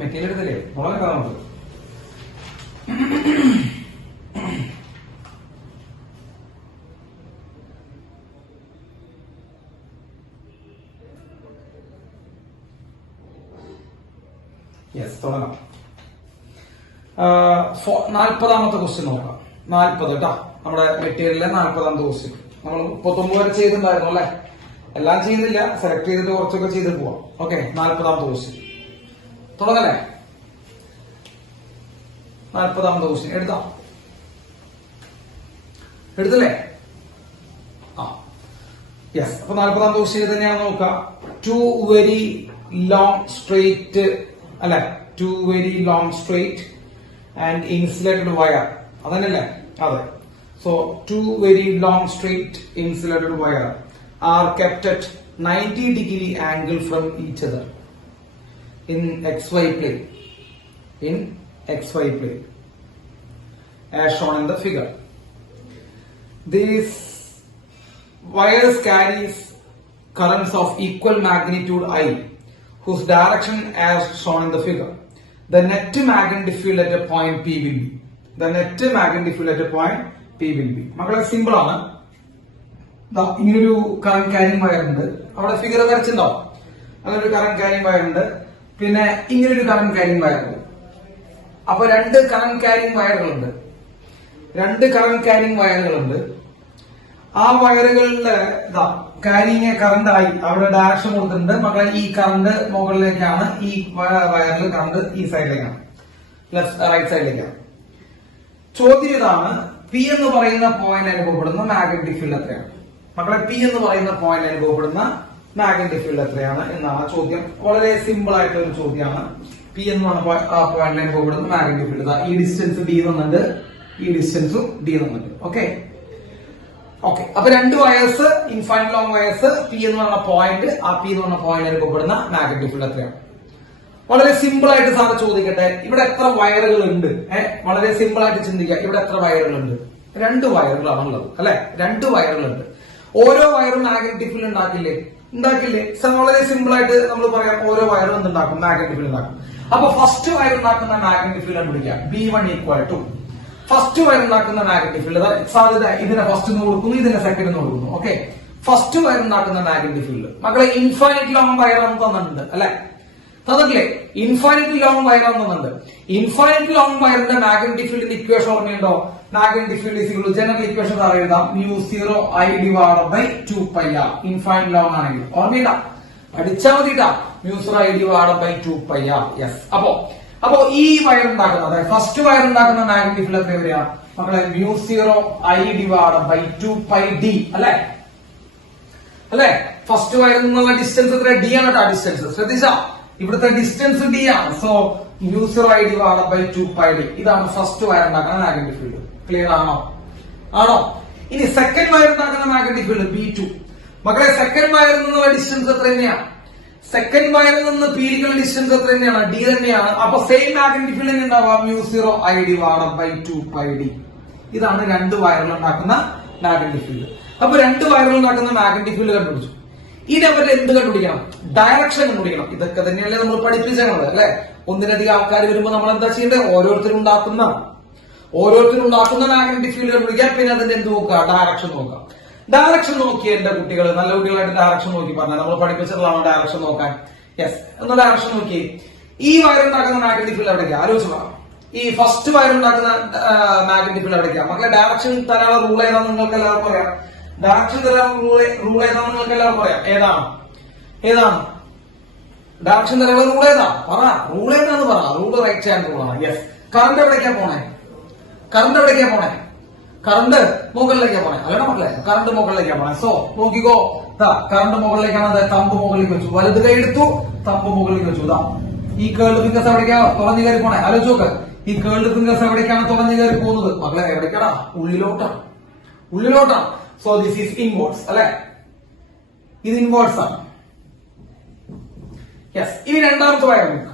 Material എടുത്തില്ലേ മുളക് നമുക്ക് യെസ് തുടങ്ങാം. 40ാമത്തെ ക്വസ്റ്റ്യൻ നോക്കാം. 40 കേട്ടോ, നമ്മുടെ മെറ്റീരിയലിലെ 40ാമത്തെ ക്വസ്റ്റ്യൻ. നമ്മൾ 39 വരെ ചെയ്തിട്ടുണ്ടായിരുന്നു അല്ലെ? എല്ലാം ചെയ്തില്ല, സെലക്ട് ചെയ്തിട്ട് കുറച്ചൊക്കെ ചെയ്ത് പോവാം. ഓക്കെ, 40ാമത്തെ ക്വസ്റ്റ്യൻ തുടങ്ങല്ലേ? 40ാമത്തെ ക്വസ്റ്റ്യൻ എടുത്തല്ലേ? യെസ്. അപ്പൊ 40ാമത്തെ ക്വസ്റ്റ്യൻ തന്നെയാണ് നോക്കുക. ടു വെരി ലോങ് സ്ട്രെയിറ്റ് അല്ലെ? Two very long straight and insulated wire, അതന്നെയല്ലേ? അതെ. So two very long straight insulated wire are kept at 90-degree angle from each other in XY plane. In XY plane, as shown in the figure. These wires carries currents of equal magnitude I, whose direction as shown in the figure. The net magnetic field at a point P will be. The net magnetic field at a point P will be. മക്കളെ simple ആണ്. ഇങ്ങനൊരു current carrying wire ഉണ്ട്. അവിടെ figure വരച്ചിട്ടുണ്ടാവും. അങ്ങനെ ഒരു current carrying wire ഉണ്ട്. പിന്നെ ഇങ്ങനൊരു കറന്റ് ക്യാരിങ് വയർ ഉണ്ട്. അപ്പൊ രണ്ട് കറന്റ് ക്യാരിങ് വയറുകളുണ്ട്. ആ വയറുകളിലെ ക്യാരിങ് കറണ്ട് ആയി അവിടെ ഡയറക്ഷൻ കൊടുത്തിട്ടുണ്ട്. മക്കളെ ഈ കറണ്ട് മുകളിലേക്കാണ്, ഈ വയറിൽ കറണ്ട് ഈ സൈഡിലേക്കാണ്, റൈറ്റ് സൈഡിലേക്കാണ്. ചോദ്യം ഇതാണ്, പി എന്ന് പറയുന്ന പോയിന്റ് അനുഭവപ്പെടുന്ന മാഗ്നറ്റിക് ഫീൽഡ് എത്രയാണ്? മക്കളെ പി എന്ന് പറയുന്ന പോയിന്റ് അനുഭവപ്പെടുന്ന മാഗ്നറ്റിക് ഫീൽഡ് എത്രയാണ് എന്നാണ് ചോദ്യം. വളരെ സിമ്പിൾ ആയിട്ടുള്ള ഒരു ചോദ്യമാണ്. പി എന്ന് പറഞ്ഞ പോയിന്റിൽ അനുഭവപ്പെടുന്ന മാഗ്നറ്റിക് ഫീൽഡ്. ഈ ഡിസ്റ്റൻസ് ഡി എന്നുണ്ട്, ഈ ഡിസ്റ്റൻസും ഡി എന്നുണ്ട്. ഓക്കെ. അപ്പൊ രണ്ട് wires, infinite long wires, P എന്ന് പറഞ്ഞ പോയിന്റ്, ആ പി എന്ന് പറഞ്ഞ പോയിന്റ് അനുഭവപ്പെടുന്ന മാഗ്നറ്റിക് ഫീൽഡ് എത്രയാണ്? വളരെ സിമ്പിൾ ആയിട്ട് സാറ് ചോദിക്കട്ടെ, ഇവിടെ എത്ര വയറുകൾ ഉണ്ട്? വളരെ സിമ്പിൾ ആയിട്ട് ചിന്തിക്കുക. ഇവിടെ എത്ര വയറുകളുണ്ട്? 2 വയറുകളാണ് ഉള്ളത് അല്ലെ? 2 വയറുകളുണ്ട്. ഓരോ വയറും മാഗ്നറ്റിക് ഫീൽഡ് ഉണ്ടാക്കില്ലേ? വളരെ സിമ്പിൾ ആയിട്ട് നമ്മൾ പറയാം, ഓരോ വയറും എന്തുണ്ടാക്കും? മാഗ്നറ്റിക് ഫീൽഡ് ഉണ്ടാക്കും. അപ്പൊ ഫസ്റ്റ് വയർ ഉണ്ടാക്കുന്ന മാഗ്നറ്റിക് ഫീൽഡ് കണ്ടുപിടിക്കാം. B1 = ഫസ്റ്റ് വയർ ഉണ്ടാക്കുന്ന മാഗ്നറ്റിക് ഫീൽഡ്. സാധ്യത ഇതിനെ ഫസ്റ്റ് എന്ന് കൊടുക്കുന്നു, ഇതിനെ സെക്കൻഡ് എന്ന് കൊടുക്കുന്നു. ഓക്കെ, ഫസ്റ്റ് വയർ ഉണ്ടാക്കുന്ന മാഗ്നറ്റിക് ഫീൽഡ് മക്കളെ ഇൻഫൈനൈറ്റ് ലോങ് വയർ തന്നിട്ടുണ്ട് അല്ലെ? തന്നിട്ടില്ലേ? ഇൻഫൈനൈറ്റ് ലോങ് വയർ തന്നിട്ടുണ്ട്. ഇൻഫൈനൈറ്റ് ലോങ് വയറിന്റെ മാഗ്നറ്റിക് ഫീൽഡിന്റെ ഇക്വേഷൻ ഓർമ്മയുണ്ടോ? മാഗ്നറ്റിക് ഫീൽഡ് ജനറൽ ഇക്വേഷൻ എഴുതാം, μ0I/2πr. ഇൻഫൈനൈറ്റ് ലോങ് ആണെങ്കിൽ ഓർമ്മയില്ല, പഠിച്ചാൽ മതിട്ടാ. μ0I/2πr. യെസ്. അപ്പോ ഈ വയർ ഉണ്ടാക്കുന്നത്, ഫസ്റ്റ് വയർ ഉണ്ടാക്കുന്ന മാഗ്നറ്റിക് ഫീൽഡ് എത്ര വരിക മക്കളെ? μ0I/2πd അല്ലെ? ഫസ്റ്റ് വയറിൽ നിന്നുള്ള ഡിസ്റ്റൻസ് എത്ര? ഡി ആണ് കേട്ടോ. ഡിസ്റ്റൻസ് ശ്രദ്ധിച്ചാ, ഇവിടുത്തെ ഡിസ്റ്റൻസ് ഡി ആണ്. So μ0I/2πd. ഇതാണ് ഫസ്റ്റ് വയർ ഉണ്ടാക്കുന്ന മാഗ്നറ്റിക് ഫീൽഡ്. ക്ലിയർ ആണോ? ഇനി സെക്കൻഡ് വയർ ഉണ്ടാക്കുന്ന മാഗ്നറ്റിക് ഫീൽഡ് B2. മക്കളെ സെക്കൻഡ് വയറിൽ നിന്നുള്ള ഡിസ്റ്റൻസ് എത്ര തന്നെയാണ്? സെക്കൻഡ് വയറിൽ നിന്ന് പീരിക്കൽ ഡിസ്റ്റൻസ് എത്ര തന്നെയാണ്? ഡി തന്നെയാണ്. അപ്പൊ സെയിം മാഗ്നറ്റിക് ഫീൽഡ് തന്നെ ഉണ്ടാവാം, μ0I/2πd. ഇതാണ് 2 വയറുകൾ ഉണ്ടാക്കുന്ന മാഗ്നറ്റിക് ഫീൽഡ്. അപ്പൊ 2 വയറുകൾ ഉണ്ടാക്കുന്ന മാഗ്നറ്റിക് ഫീൽഡ് കണ്ടുപിടിച്ചു. ഇനി അവരുടെ എന്ത് കണ്ടുപിടിക്കണം? ഡയറക്ഷൻ കണ്ടുപിടിക്കണം. ഇതൊക്കെ തന്നെയല്ലേ നമ്മൾ പഠിപ്പിച്ചത് അല്ലെ? ഒന്നിലധികം ആൾക്കാർ വരുമ്പോൾ നമ്മൾ എന്താ ചെയ്യേണ്ടത്? ഓരോരുത്തരും ഉണ്ടാക്കുന്ന മാഗ്നറ്റിക് ഫീൽഡ് കണ്ടുപിടിക്കുക. പിന്നെ അതിന്റെ എന്ത് നോക്കുക? ഡയറക്ഷൻ നോക്കുക. ഡയറക്ഷൻ നോക്കി എന്റെ കുട്ടികൾ, നല്ല കുട്ടികളായിട്ട് ഡയറക്ഷൻ നോക്കി പറഞ്ഞാൽ നമ്മൾ പഠിപ്പിച്ചതാണ് ഡയറക്ഷൻ നോക്കാൻ. യെസ്, ഒന്ന് ഡയറക്ഷൻ നോക്കി. ഈ വയർ ഉണ്ടാക്കുന്ന മാഗ്നറ്റിക് ഫീൽഡ് എവിടേക്കാ? ആലോചിച്ചു. ഈ ഫസ്റ്റ് വയർ ഉണ്ടാക്കുന്ന മാഗ്നറ്റിക് ഫീൽഡ് എവിടേക്കാ? മക്കളെ ഡയറക്ഷൻ തരാനുള്ള റൂൾ ഏതാണെന്ന് നിങ്ങൾക്ക് എല്ലാവർക്കും പറയാം. ഡയറക്ഷൻ തരാനുള്ള റൂൾ ഏതാണെന്ന് നിങ്ങൾക്ക് എല്ലാവർക്കും പറയാം. ഏതാണ് ഡയറക്ഷൻ തരാനുള്ള റൂൾ ഏതാ? റൂൾ ഏതാന്ന് പറ. റൂൾ റൈറ്റ് ഹാൻഡ് റൂളാണ്. യെസ്. കറണ്ട് എവിടേക്കാ പോണേ? കറണ്ട് മുകളിലേക്കാ പോണേ. അല്ല മക്കളെ, കറണ്ട് മുകളിലേക്കാ പോണേ. സോ നോക്കിക്കോ, കറണ്ട് മുകളിലേക്കാണ്. തമ്പ് മുകളിലേക്ക് വെച്ചു, വലത് കൈ എടുത്തു, തമ്പ് മുകളിലേക്ക് വെച്ചു. ഈ കേൾഡ് ഫിംഗേഴ്സ് എവിടേക്കാ തുറഞ്ഞു കയറി പോണേ? ആലോചിച്ച് നോക്ക്. ഈ കേൾഡ് ഫിംഗേഴ്സ് എവിടേക്കാണ് തുറഞ്ഞു കയറി പോകുന്നത്? മക്കളെ എവിടേക്കാടാ? ഉള്ളിലോട്ടാണ്. സോ ദിസ് ഈസ് ഇൻവേർട്സ് അല്ലെ? ഇത് ഇൻവേർട്സ് ആണ്. യെസ്. ഇനി രണ്ടാമത്തെ വയർ നോക്കുക.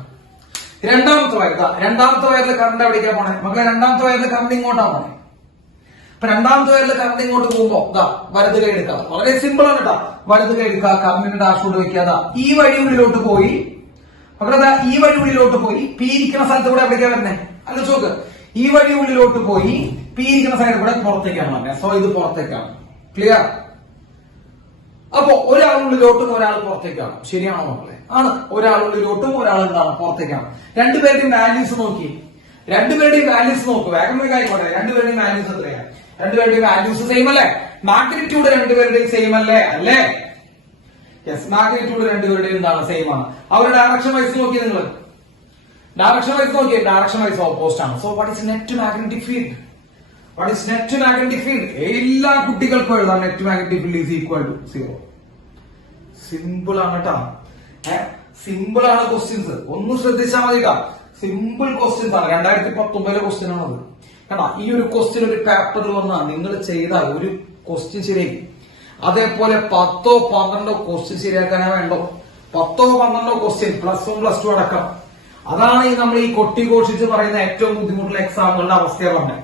രണ്ടാമത്തെ വയറിൽ കറണ്ട് എവിടേക്കാ പോണേ? മക്കളെ രണ്ടാമത്തെ വയറിൽ കറണ്ട് ഇങ്ങോട്ടാ പോണേ. അപ്പൊ രണ്ടാമത്തെ വയറിൽ കറണ്ട് ഇങ്ങോട്ട് പോകുമ്പോ വലത് കൈ എടുക്കുക. വളരെ സിമ്പിൾ ആണ് കേട്ടോ. വലത് കൈ എടുക്കുക, കറണ്ടിന്റെ ഡാഷ്ബോർഡ് വെക്കുക. ഈ വഴി ഉള്ളിലോട്ട് പോയി, മക്കളെ ഈ വഴി ഉള്ളിലോട്ട് പോയി പി ഇരിക്കുന്ന സ്ഥലത്ത് കൂടെ എവിടേക്കാ വരുന്നത്? അല്ല ചോക്ക്, ഈ വഴി ഉള്ളിലോട്ട് പോയി പി ഇരിക്കുന്ന സൈഡിൽ കൂടെ പുറത്തേക്കാണ് പറഞ്ഞത്. സോ ഇത് പുറത്തേക്കാണ്. ക്ലിയർ? അപ്പോ ഒരാൾ ഉള്ളിലോട്ടും ഒരാൾ പുറത്തേക്കാണ്. ശരിയാണോ മക്കളെ? ആണ്. ഒരാൾ ഉള്ളിലോട്ടും ഒരാൾ എന്താണ് പുറത്തേക്കാണ്. രണ്ടുപേരുടെയും വാല്യൂസ് നോക്കി, രണ്ടുപേരുടെയും വാല്യൂസ് നോക്ക്. വേഗം വേഗം ആയിക്കോട്ടെ. രണ്ടുപേരുടെയും വാല്യൂസ് എത്രയാണ്? രണ്ടുപേരുടെയും വാല്യൂസ് സെയിം അല്ലേ? മാഗ്നിറ്റ്യൂഡ് രണ്ടുപേരുടെയും സെയിം അല്ലേ? അല്ലേ? യെസ്, മാഗ്നിറ്റ്യൂഡ് രണ്ടുപേരുടെയും എന്താണ്? സെയിം ആണ്. അവരുടെ ഡയറക്ഷൻ വൈസ് നോക്കി, നിങ്ങൾ ഡയറക്ഷൻ വൈസ് നോക്കിയേ. ഡയറക്ഷൻ വൈസ് ഓപ്പോസിറ്റ് ആണ്. So what is net magnetic field? What is net magnetic field? എല്ലാ കുട്ടികൾക്കും എഴുതാം net magnetic field is equal to 0. Simple ആണ് കേട്ടോ. സിമ്പിൾ ആണ് ക്വസ്റ്റ്യൻസ്. ഒന്ന് ശ്രദ്ധിച്ചാൽ മതി കേട്ടോ. സിമ്പിൾ ക്വസ്റ്റ്യൻസ് ആണ്. 2019 ക്വസ്റ്റ്യൻ ആണത് കേട്ടോ. ഈ ഒരു ക്വസ്റ്റ്യൻ ഒരു പേപ്പറിൽ വന്നാൽ നിങ്ങൾ ചെയ്താൽ ഒരു ക്വസ്റ്റ്യൻ ശരിയായി. അതേപോലെ 10 12 ക്വസ്റ്റ്യൻ ശരിയാക്കാനേ വേണ്ടോ. 10 12 ക്വസ്റ്റ്യൻ പ്ലസ് 1 പ്ലസ് 2 അടക്കം. അതാണ് നമ്മൾ ഈ കൊട്ടിഘോഷിച്ച് പറയുന്ന ഏറ്റവും ബുദ്ധിമുട്ടുള്ള എക്സാമുകളുടെ അവസ്ഥയെ പറഞ്ഞത്.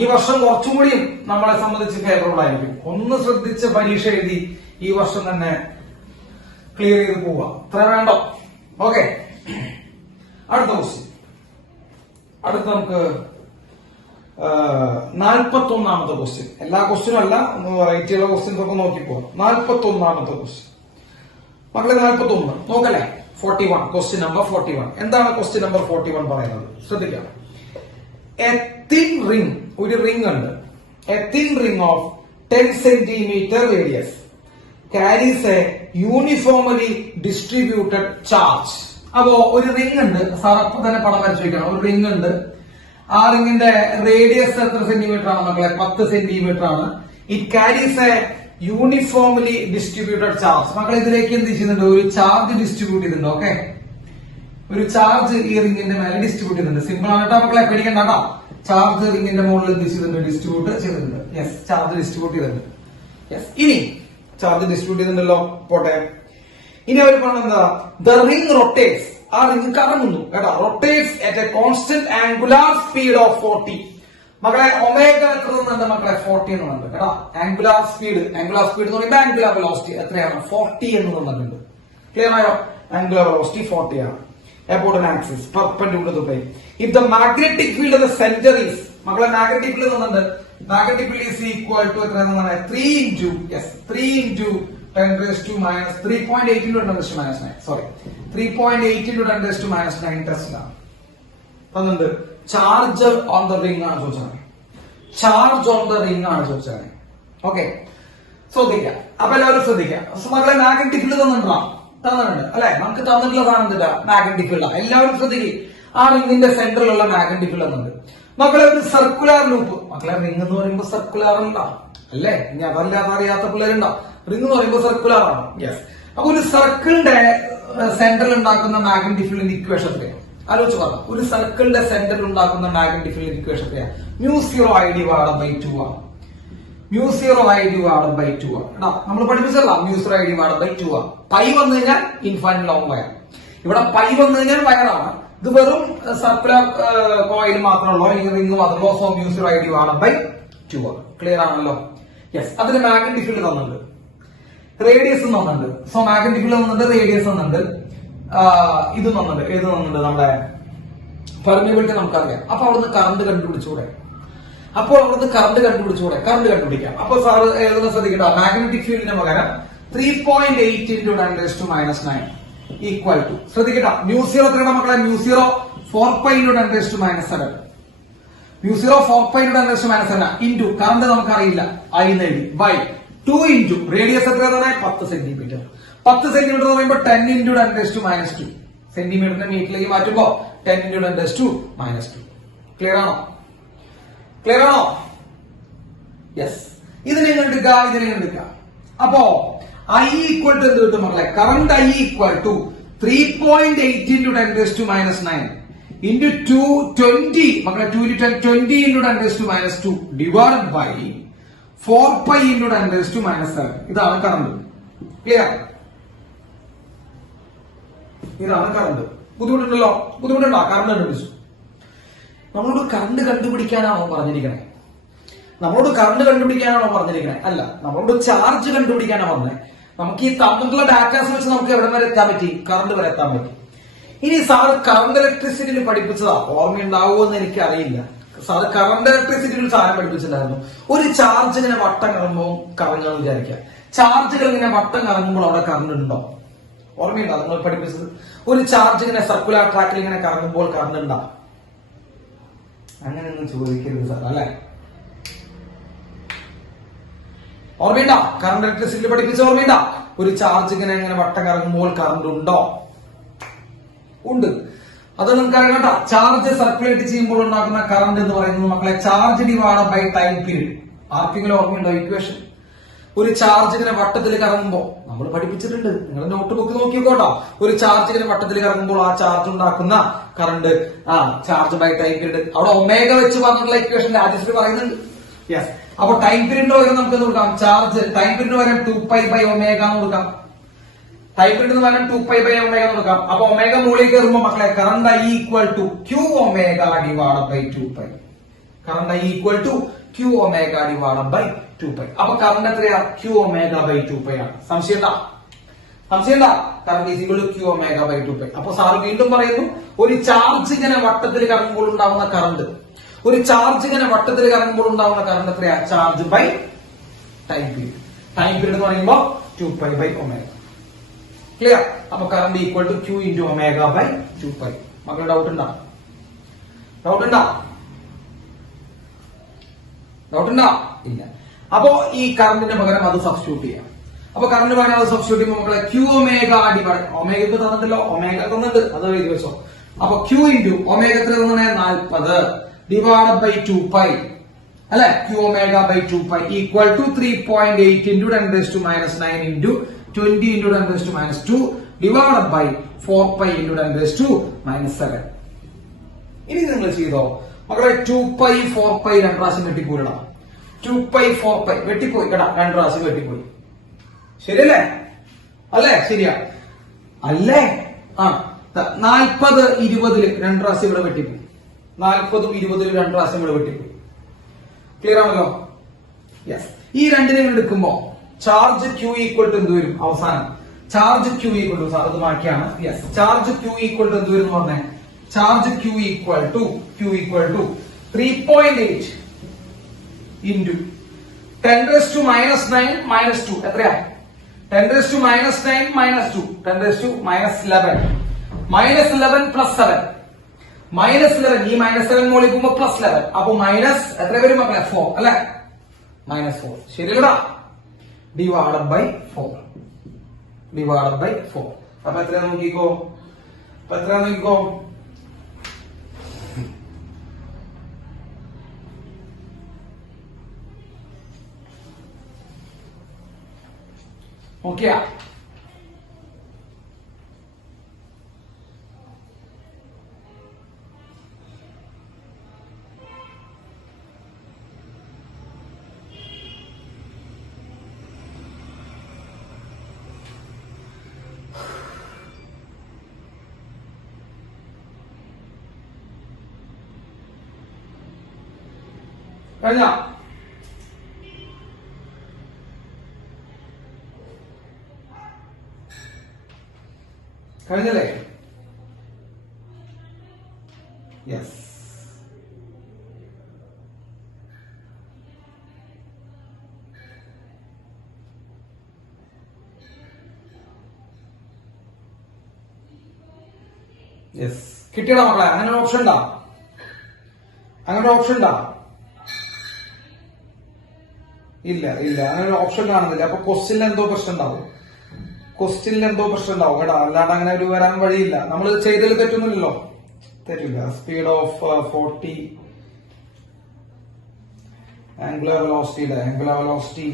ഈ വർഷം കുറച്ചും കൂടിയും നമ്മളെ സംബന്ധിച്ച് ഫേവറബിൾ ആയിരിക്കും. ഒന്ന് ശ്രദ്ധിച്ച് പരീക്ഷ എഴുതി ഈ വർഷം തന്നെ ക്ലിയർ ചെയ്ത് പോവുക. അത്ര വേണ്ടോ? ഓക്കെ, അടുത്ത ക്വസ്റ്റ്യൻ. അടുത്ത നമുക്ക് 41ാമത്തെ ക്വസ്റ്റ്യൻ. എല്ലാ ക്വസ്റ്റ്യനും അല്ല, വെറൈറ്റിയുള്ള ക്വസ്റ്റ്യൻസ് ഒക്കെ നോക്കിപ്പോ. 41ാമത്തെ ക്വസ്റ്റ്യൻ മക്കളെ. 41 നോക്കല്ലേ? 41, ക്വസ്റ്റ്യൻ നമ്പർ 41. എന്താണ് ക്വസ്റ്റ്യൻ നമ്പർ 41 പറയുന്നത്? ശ്രദ്ധിക്കാം. എ തിൻ റിംഗ്, ഒരു റിംഗ് ഉണ്ട്. A thin ring of 10 centimetre radius carries a uniformly distributed charge. അപ്പോ ഒരു റിംഗ് ഉണ്ട്. സാർ അപ്പൊ തന്നെ പടം വരച്ചു വെക്കണം. ഒരു റിംഗ് ഉണ്ട്. ആ റിംഗിന്റെ റേഡിയസ് എത്ര സെന്റിമീറ്റർ ആണ് മക്കളെ? 10 സെന്റിമീറ്റർ ആണ്. It കാരീസ് A uniformly distributed charge. മക്കളെ ഇതിലേക്ക് എന്ത് ചെയ്യുന്നുണ്ട്? ഒരു ചാർജ് ഡിസ്ട്രിബ്യൂട്ട് ചെയ്തിട്ടുണ്ട്. ഓക്കെ, ഒരു ചാർജ് ഈ റിംഗിന്റെ മേലെ ഡിസ്ട്രിബ്യൂട്ട് ചെയ്തിട്ടുണ്ട്. സിമ്പിൾ ആണ് കേട്ടോ മക്കളെ, പേടിക്കണ്ട കേട്ടോ. ചാർജ് റിംഗിന്റെ മുകളിൽ എന്ത് ചെയ്തിട്ടുണ്ട്? ഡിസ്ട്രിബ്യൂട്ട് ചെയ്തിട്ടുണ്ട്. യെസ്, ചാർജ് ഡിസ്ട്രിബ്യൂട്ട് ചെയ്തിട്ടുണ്ട്. യെസ്, ഇനി ചാർജ് ഡിസ്ട്രിബ്യൂട്ട് ചെയ്തിട്ടുണ്ടല്ലോ, പോട്ടെ. ഇനി അവർ പറഞ്ഞ എന്താ? ദ റിംഗ് റൊട്ടേറ്റ്സ്, ആ റിംഗ് കറങ്ങുന്നു കേട്ടോ. Rotates at A constant angular speed of 40. മക്കളെ ഒമേഗ എത്ര എന്നുണ്ട് മക്കളെ? 40 എന്നുണ്ട് കേട്ടോ. ആംഗുലാർ സ്പീഡ്, ആംഗുലാർ സ്പീഡ് എന്ന് പറയുമ്പോൾ ആംഗുലാർ വെലോസിറ്റി എത്രയാണ്? 40 എന്ന് തന്നിട്ടുണ്ട്. ക്ലിയർ ആയോ? ആംഗുലാർ വെലോസിറ്റി 40 ആണ്. about an axis perpendicular to the plane. If the magnetic field of the center is, മക്കളെ magnetic field തന്നിട്ടുണ്ട്. Magnetic field is equal to എത്രയാണ്? 3 into 10 raised to minus 3.8 into 10 raised to minus 9. Sorry, 3.8 into 10 raised to minus 9 ടെസ്റ്റിലാണ് തന്നിട്ടുണ്ട്. Charge on the ring ആണ് ചോദിച്ചത്. Charge on the ring ആണ് ചോദിച്ചത്. Okay, ശ്രദ്ധിക്കാം. അപ്പൊ എല്ലാവരും ശ്രദ്ധിക്കാം. മക്കളെ മാഗ്നറ്റിക് ഫീൽഡ് തന്നിട്ടുണ്ടോ? തന്നിട്ടുണ്ട് അല്ലെ? നമുക്ക് തന്നിട്ടുള്ള സാധനം എന്താ? Magnetic field. എല്ലാവരും ശ്രദ്ധിക്കും. ആ റിംഗിന്റെ സെന്ററിലുള്ള മാഗ്നറ്റിക് ഫീൽഡ് തന്നിട്ടുണ്ട്. മക്കളെ ഒരു സർക്കുലർ ലൂപ്പ്. മക്കളെ റിംഗ് എന്ന് പറയുമ്പോൾ സർക്കുലർ അല്ല അല്ലേ? ഇനി അതല്ലാതെ അറിയാത്ത പിള്ളേരുണ്ടോ? റിംഗ് എന്ന് പറയുമ്പോൾ സർക്കുലർ ആണ്. യെസ്. അപ്പൊ ഒരു സർക്കിളിന്റെ സെന്ററിൽ ഉണ്ടാക്കുന്ന മാഗ്നറ്റിക് ഫീൽഡിന്റെ ഇക്വേഷൻ എത്രയാണ്? ആലോചിച്ച് പറഞ്ഞു. ഒരു സർക്കിളിന്റെ സെന്ററിൽ ഉണ്ടാക്കുന്ന മാഗ്നറ്റിക് ഫീൽഡിന്റെ ഇക്വേഷൻ എത്രയാണ്? μ0I divided by 2 ആണ്. μ0I divided by 2 ആണ്. നമ്മൾ പഠിപ്പിച്ചല്ല μ0I divided by 2 ആണ്. പൈ വന്നു കഴിഞ്ഞാൽ ഇൻഫൈനൈറ്റ് ലോങ് വയർ. ഇവിടെ പൈ വന്നു കഴിഞ്ഞാൽ വയറാണ്. ഇത് വെറും സർക്കുലർ കോയിൽ മാത്രമുള്ളൂ, ഈ റിംഗ് മാത്രമല്ലോ. സോ μ0I divided by 2 ആണ്. ക്ലിയർ ആണല്ലോ? യെസ്. അതിന് മാഗ്നറ്റിക് ഫീൽഡ് തന്നിട്ടുണ്ട്, റേഡിയസ് തന്നിട്ടുണ്ട്. സോ മാഗ്നറ്റിക് ഫീൽഡ് തന്നിട്ടുണ്ട്, റേഡിയസ് തന്നിട്ടുണ്ട്, ഇത് തന്നിട്ടുണ്ട്. ഏത് തന്നിട്ടുണ്ട്? നമ്മുടെ പെർമിയബിലിറ്റി നമുക്കറിയാം. അപ്പൊ അവിടുന്ന് കറണ്ട് കണ്ടുപിടിച്ചൂടെ? അപ്പോൾ അവിടുന്ന് കറണ്ട് കണ്ടുപിടിച്ചൂടെ? കറണ്ട് കണ്ടുപിടിക്കാം. അപ്പൊ സാറ് എഴുതുന്ന ശ്രദ്ധിക്കട്ടോ. മാഗ്നറ്റിക് ഫീൽഡിന് പകരം 3.8 into 10 raised to minus 9 equal to, ശ്രദ്ധിക്കട്ടോ, μ0 എത്രയാണ് മക്കളെ? μ0 4π into 10 raised to minus 7. μ0 4π into 10 raised to minus 7 into current നമുക്കറിയില്ല, I എഴുതി, ബൈ 2 ഇൻറ്റു റേഡിയസ് എത്രയാണ്? 10 സെന്റിമീറ്റർ. 10 സെന്റിമീറ്റർ എന്ന് പറയുമ്പോൾ 10 into 10 raised to minus 2. സെന്റിമീറ്ററിനെ മീറ്ററിലേക്ക് മാറ്റുമ്പോ 10 into 10 raised to minus 2. Clear ആണോ? Clear ആണോ? യെസ്. ഇതിനെ എടുക്കുക, ഇതിനെ എടുക്കുക. അപ്പോ I ഈക്വൽ ടു എന്ത് കിട്ടും മക്കളെ? Current I equal to 3.8 into 10 raised to minus 9 into 20 മക്കളെ 2 into 20 into 10 raised to minus 2 divided by 4π into 10 raised to minus 7. ഇതാണ് കറണ്ട്. ക്ലിയർ? ഇതാണ് കറണ്ട്. ബുദ്ധിമുട്ടുണ്ടല്ലോ? ബുദ്ധിമുട്ടുണ്ടോ? കറണ്ട് കണ്ടുപിടിച്ചു. നമ്മളോട് കറണ്ട് കണ്ടുപിടിക്കാനാണോ പറഞ്ഞിരിക്കണേ? നമ്മളോട് കറണ്ട് കണ്ടുപിടിക്കാനാണോ പറഞ്ഞിരിക്കണേ? അല്ല, നമ്മളോട് ചാർജ് കണ്ടുപിടിക്കാനാണ് പറഞ്ഞത്. നമുക്ക് ഈ തന്നിട്ടുള്ള ഡാറ്റാസ് വെച്ച് നമുക്ക് എവിടെ വരെ എത്താൻ പറ്റി? കറണ്ട് വരെ എത്താൻ പറ്റി. ഇനി സാറ് കറണ്ട് ഇലക്ട്രിസിറ്റിയിൽ പഠിപ്പിച്ചതാ, ഓർമ്മയുണ്ടാവുമോ എന്ന് എനിക്ക് അറിയില്ല. സാറ് കറണ്ട് ഇലക്ട്രിസിറ്റിയിൽ സാധനം പഠിപ്പിച്ചിട്ടുണ്ടായിരുന്നു. ഒരു ചാർജ് ഇങ്ങനെ വട്ടം കറങ്ങുമ്പോൾ കറങ്ങാന്ന് വിചാരിക്കുക. ചാർജുകൾ ഇങ്ങനെ വട്ടം കറങ്ങുമ്പോൾ അവിടെ കറണ്ട് ഉണ്ടോ? ഓർമ്മയുണ്ടോ നിങ്ങൾ പഠിപ്പിച്ചത്? ഒരു ചാർജ് ഇങ്ങനെ സർക്കുലർ ട്രാക്കിൽ ഇങ്ങനെ കറങ്ങുമ്പോൾ കറണ്ട് ഉണ്ടോ? അങ്ങനെയൊന്നും ചോദിക്കരുത് സാർ, അല്ലെ? ഓർമ്മയുണ്ടോ? കറണ്ട് ഇലക്ട്രിസിറ്റി പഠിപ്പിച്ച ഓർമ്മയുണ്ടോ? ഒരു ചാർജ് ഇങ്ങനെ വട്ടം കറങ്ങുമ്പോൾ കറണ്ട് ഉണ്ടോ? ഉണ്ട്. അത് നിങ്ങൾക്ക് അറിയാം കേട്ടോ. ചാർജ് സർക്കുലേറ്റ് ചെയ്യുമ്പോൾ ഉണ്ടാക്കുന്ന കറണ്ട് എന്ന് പറയുന്നത് മക്കളെ charge divided by time period. ആർക്കെങ്കിലും ഓർമ്മയുണ്ടോ ഇക്വേഷൻ? ഒരു ചാർജ് ഇങ്ങനെ വട്ടത്തിൽ കറങ്ങുമ്പോൾ നമ്മൾ പഠിപ്പിച്ചിട്ടുണ്ട്, നിങ്ങൾ നോട്ട് ബുക്ക് നോക്കിക്കോട്ടോ. ഒരു ചാർജ് ഇങ്ങനെ വട്ടത്തിൽ കറങ്ങുമ്പോൾ ആ ചാർജ് ഉണ്ടാക്കുന്ന current charge by time period. അവിടെ ഒമേഗ വെച്ച് പറഞ്ഞിട്ടുള്ള ഇക്വേഷൻ രാജശ്രീ പറയുന്നുണ്ട്. യെസ്. അപ്പൊ ടൈം പീരീഡിന് പകരം നമുക്ക് കൊടുക്കാം ചാർജ് ടൈം പീരീഡിന് പകരം 2π ബൈ ഒമേഗ എന്ന് കൊടുക്കാം. ടൈം പീരീഡിന് പകരം 2π ബൈ ഒമേഗ എന്ന് കൊടുക്കാം. അപ്പൊ ഒമേഗ മുകളിൽ കയറുമ്പോൾ മക്കളെ current I equal to Q omega divided by 2π. Current I equal to Q omega divided by 2π. അപ്പൊ കറണ്ട് എത്രയാ? Q ഒമേഗ ബൈ 2π ആണ്. സംശയണ്ട? Current is equal to Q omega by 2π. അപ്പൊ സാറ് വീണ്ടും പറയുന്നു, ഒരു ചാർജ് ഇങ്ങനെ വട്ടത്തിൽ കറങ്ങുമ്പോൾ ഉണ്ടാവുന്ന കറണ്ട്, ഒരു ചാർജ് ഇങ്ങനെ വട്ടത്തിൽ കറങ്ങുമ്പോൾ ഉണ്ടാവുന്ന കറണ്ട് എത്രയാ? Charge by time period. Time period എന്ന് പറയുമ്പോൾ 2π ബൈ ഒമേഗ. ക്ലിയർ? അപ്പൊ current equal to Q into omega by 2π. മക്കളുടെ ഡൗട്ട് ഉണ്ടോ? ഇല്ല. അപ്പോ ഈ കറണ്ടിന് പകരം അത് സബ്സ്റ്റിറ്റ്യൂട്ട് ചെയ്യാം. അപ്പൊ കറണ്ട് പകരം അത് സബ്സ്റ്റിറ്റ്യൂട്ട് ചെയ്യുമ്പോൾ മക്കളെ Q ഒമേഗ ഡിവൈഡ്, ഒമേഗ തന്നിട്ടല്ലോ, ഒമേഗ തന്നിട്ട് അത് എഴുതി വെച്ചോ. അപ്പൊ Q ഇൻറ്റു ഒമേഗ എത്ര തന്നെ? 40 ഡിവൈഡ് ബൈ 2π അല്ലെ? Q omega by 2π equal to 3.8 into 10⁻⁹ into 20 into 10⁻² divide by 4π into 10⁻⁷. ഇനി നിങ്ങൾ ചെയ്തോ മക്കളെ? 2π 4π രണ്ട് പ്രാവശ്യം വെട്ടിപ്പോയിടാ. 2π 4π വെട്ടിപ്പോയി കേട്ടാ, രണ്ട് പ്രാവശ്യം വെട്ടിപ്പോയി. ശരിയല്ലേ? അല്ലേ? ശരിയാ അല്ലേ? 40 20 രണ്ട് പ്രാവശ്യം ഇവിടെ വെട്ടിപ്പോയി. 40 20 രണ്ട് പ്രാവശ്യം ഇവിടെ വെട്ടിപ്പോയി. ക്ലിയർ ആണല്ലോ? യെസ്. ഈ രണ്ടിനെ എടുക്കുമ്പോ ചാർജ് Q ഈക്വൽ ടു എന്ത് വരും? അവസാനം charge Q equal to, sir അത് മാറ്റിയാണ്. Yes. Charge Q equal to എന്ത് വരും എന്ന് പറഞ്ഞേ? Charge Q equal to 3.8 into 10⁻⁹ minus 2 എത്രയാ? 10⁻⁹ മൈനസ് 2 10⁻11 -11 പ്ലസ് 7 -11. ഈ -7 മോളിൽ പോകുമ്പോ +11. അപ്പൊ മൈനസ് എത്ര വരും മക്കളെ? 4 അല്ലെ? -4 ശരിയല്ലടാ? Divided by 4. അപ്പൊ എത്ര നോക്കിക്കോ? ഓക്കെ. കഴിഞ്ഞല്ലേ? യെസ്. കിട്ടിയടാ മക്കളെ? അങ്ങനെ ഒരു ഓപ്ഷൻ ഉണ്ടോ? ഇല്ല. അങ്ങനെ ഒരു ഓപ്ഷൻ കാണുന്നില്ല. അപ്പൊ ക്വസ്റ്റ്യനിൽ എന്തോ പ്രശ്നം ഉണ്ടാവും കേട്ടോ. അല്ലാണ്ട് അങ്ങനെ ഒരു വരാൻ വഴിയില്ല. നമ്മൾ ചെയ്തതിൽ തെറ്റില്ല. സ്പീഡ് ഓഫ് 40 ആംഗുലർ വെലോസിറ്റി